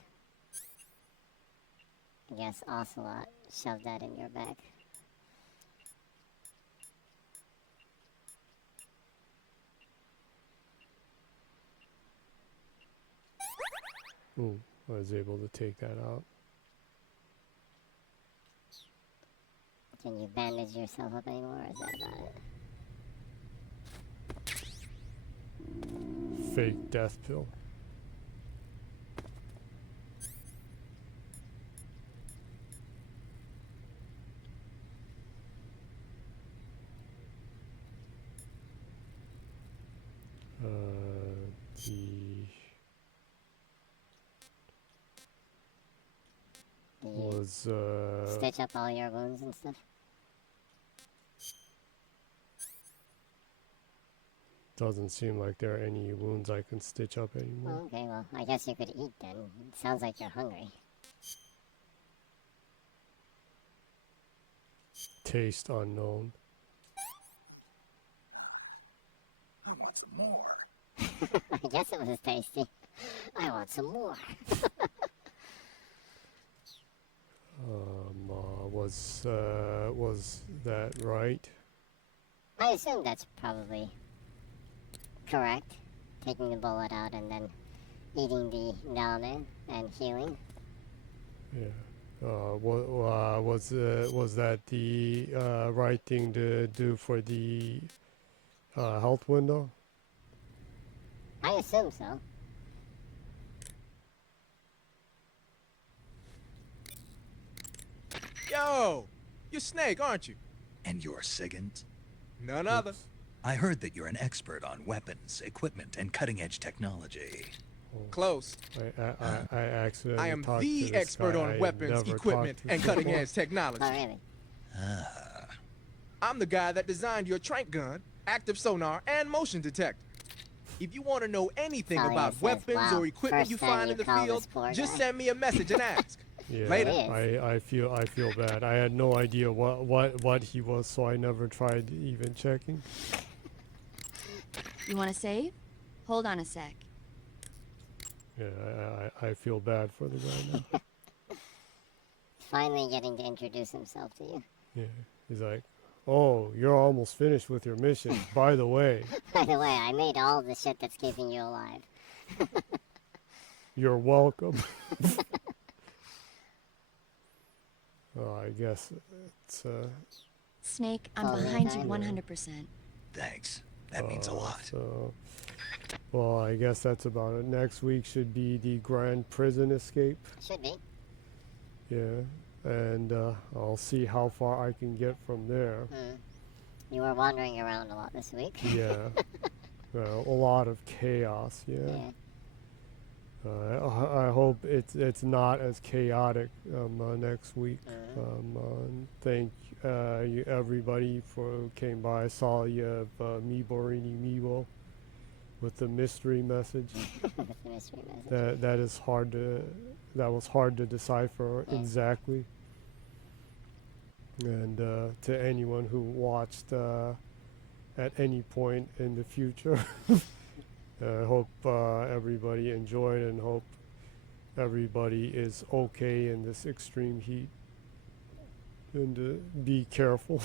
I guess Ocelot shoved that in your back. Oh, I was able to take that out. Can you bandage yourself up anymore, or is that about it? Fake death pill. Was stitch up all your wounds and stuff? Doesn't seem like there are any wounds I can stitch up anymore. Oh, okay, well, I guess you could eat then. It sounds like you're hungry. Taste unknown. I want some more. I guess it was tasty. I want some more. Was that right? I assume that's probably correct. Taking the bullet out and then eating the ramen and healing. Yeah. Was that the right thing to do for the health window? I assume so. Yo! You're Snake, aren't you? And you're Sigint? None other. I heard that you're an expert on weapons, equipment, and cutting-edge technology. Close. I accidentally I am talked the to this expert guy on I weapons, never equipment, talked to and before. cutting-edge technology. Oh, really? I'm the guy that designed your trank gun, active sonar, and motion detector. If you want to know anything Oh, about yes, weapons wow. or equipment First you time find you in the call this field, poor just guy. send me a message and ask. Yeah, Later. I feel bad. I had no idea what he was, so I never tried even checking. You want to save? Hold on a sec. Yeah, I feel bad for the guy now. Finally getting to introduce himself to you. Yeah, he's like, oh, you're almost finished with your mission. By the way, By the way, I made all the shit that's keeping you alive. you're welcome. I guess it's Snake, I'm Oh, behind you okay. 100%. Thanks. That means a lot. So, well, I guess that's about it. Next week should be the Grand Prison Escape. Should be. Yeah, and I'll see how far I can get from there. You were wandering around a lot this week. Yeah, a lot of chaos. Yeah. I hope it's not as chaotic next week. Thank you everybody who came by. I saw you have Miborini Mibo with the mystery message. The mystery message. That was hard to decipher exactly. And to anyone who watched at any point in the future. I hope everybody enjoyed and hope everybody is okay in this extreme heat. And be careful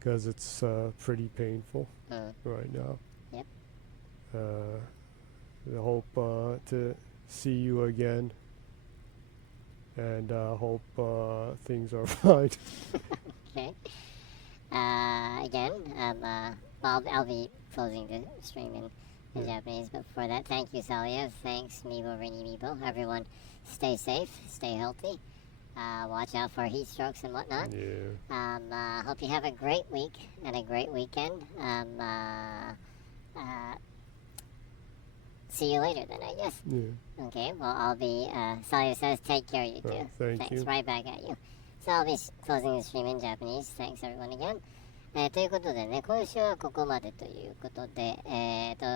because it's pretty painful right now. Yep. I hope to see you again and hope things are fine. Okay. again, I'll be closing the stream in Japanese, but before that, thank you, Salia. Thanks, Meebo, Rainy Meebo. Everyone, stay safe, stay healthy. Watch out for heat strokes and whatnot. Yeah. Hope you have a great week and a great weekend. See you later then, I guess. Yeah. Okay, well, I'll be, Salia says, take care, you too. Thank you. Right back at you. So I'll be closing the stream in Japanese. Thanks, everyone, again. ということでね、今週はここまでということで、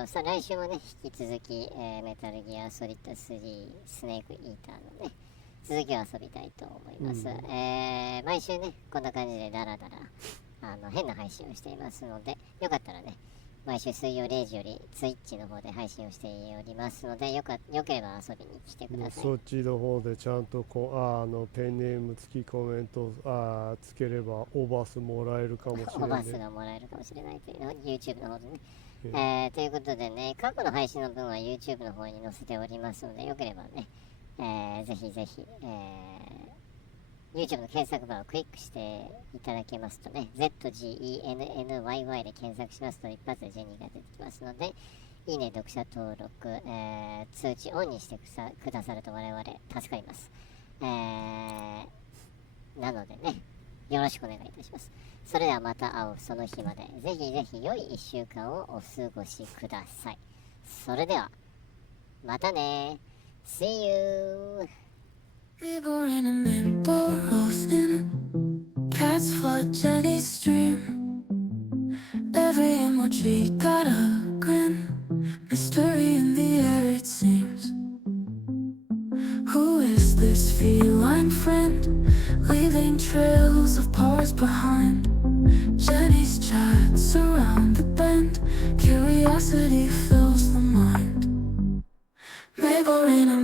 さあ来週もね、引き続き、メタルギアソリッド3スネークイーターのね、続きを遊びたいと思います。毎週ね、こんな感じでダラダラ変な配信をしていますので、よかったらね、毎週水曜0時よりツイッチの方で配信をしておりますので、よければ遊びに来てください。そっちの方でちゃんとペンネーム付きコメントつければオバスもらえるかもしれない。オバスがもらえるかもしれないというのを YouTube の方でね。ということでね、過去の配信の分は YouTube の方に載せておりますので、よければね、ぜひぜひ、YouTube の検索バーをクリックしていただけますとね、zGennyy で検索しますと一発でジェニーが出てきますので、いいね、読者登録、通知オンにしてくださると我々助かります。なのでね、よろしくお願いいたします。それではまた会うその日まで、ぜひぜひ良い1週間をお過ごしください。それでは、またね。See you! River in a limbo, lost in cats flood Jenny's stream. Every emoji got a grin, mystery in the air it seems. Who is this feline friend, leaving trails of paws behind? Jenny's chats around the bend, curiosity fills the mind. River in a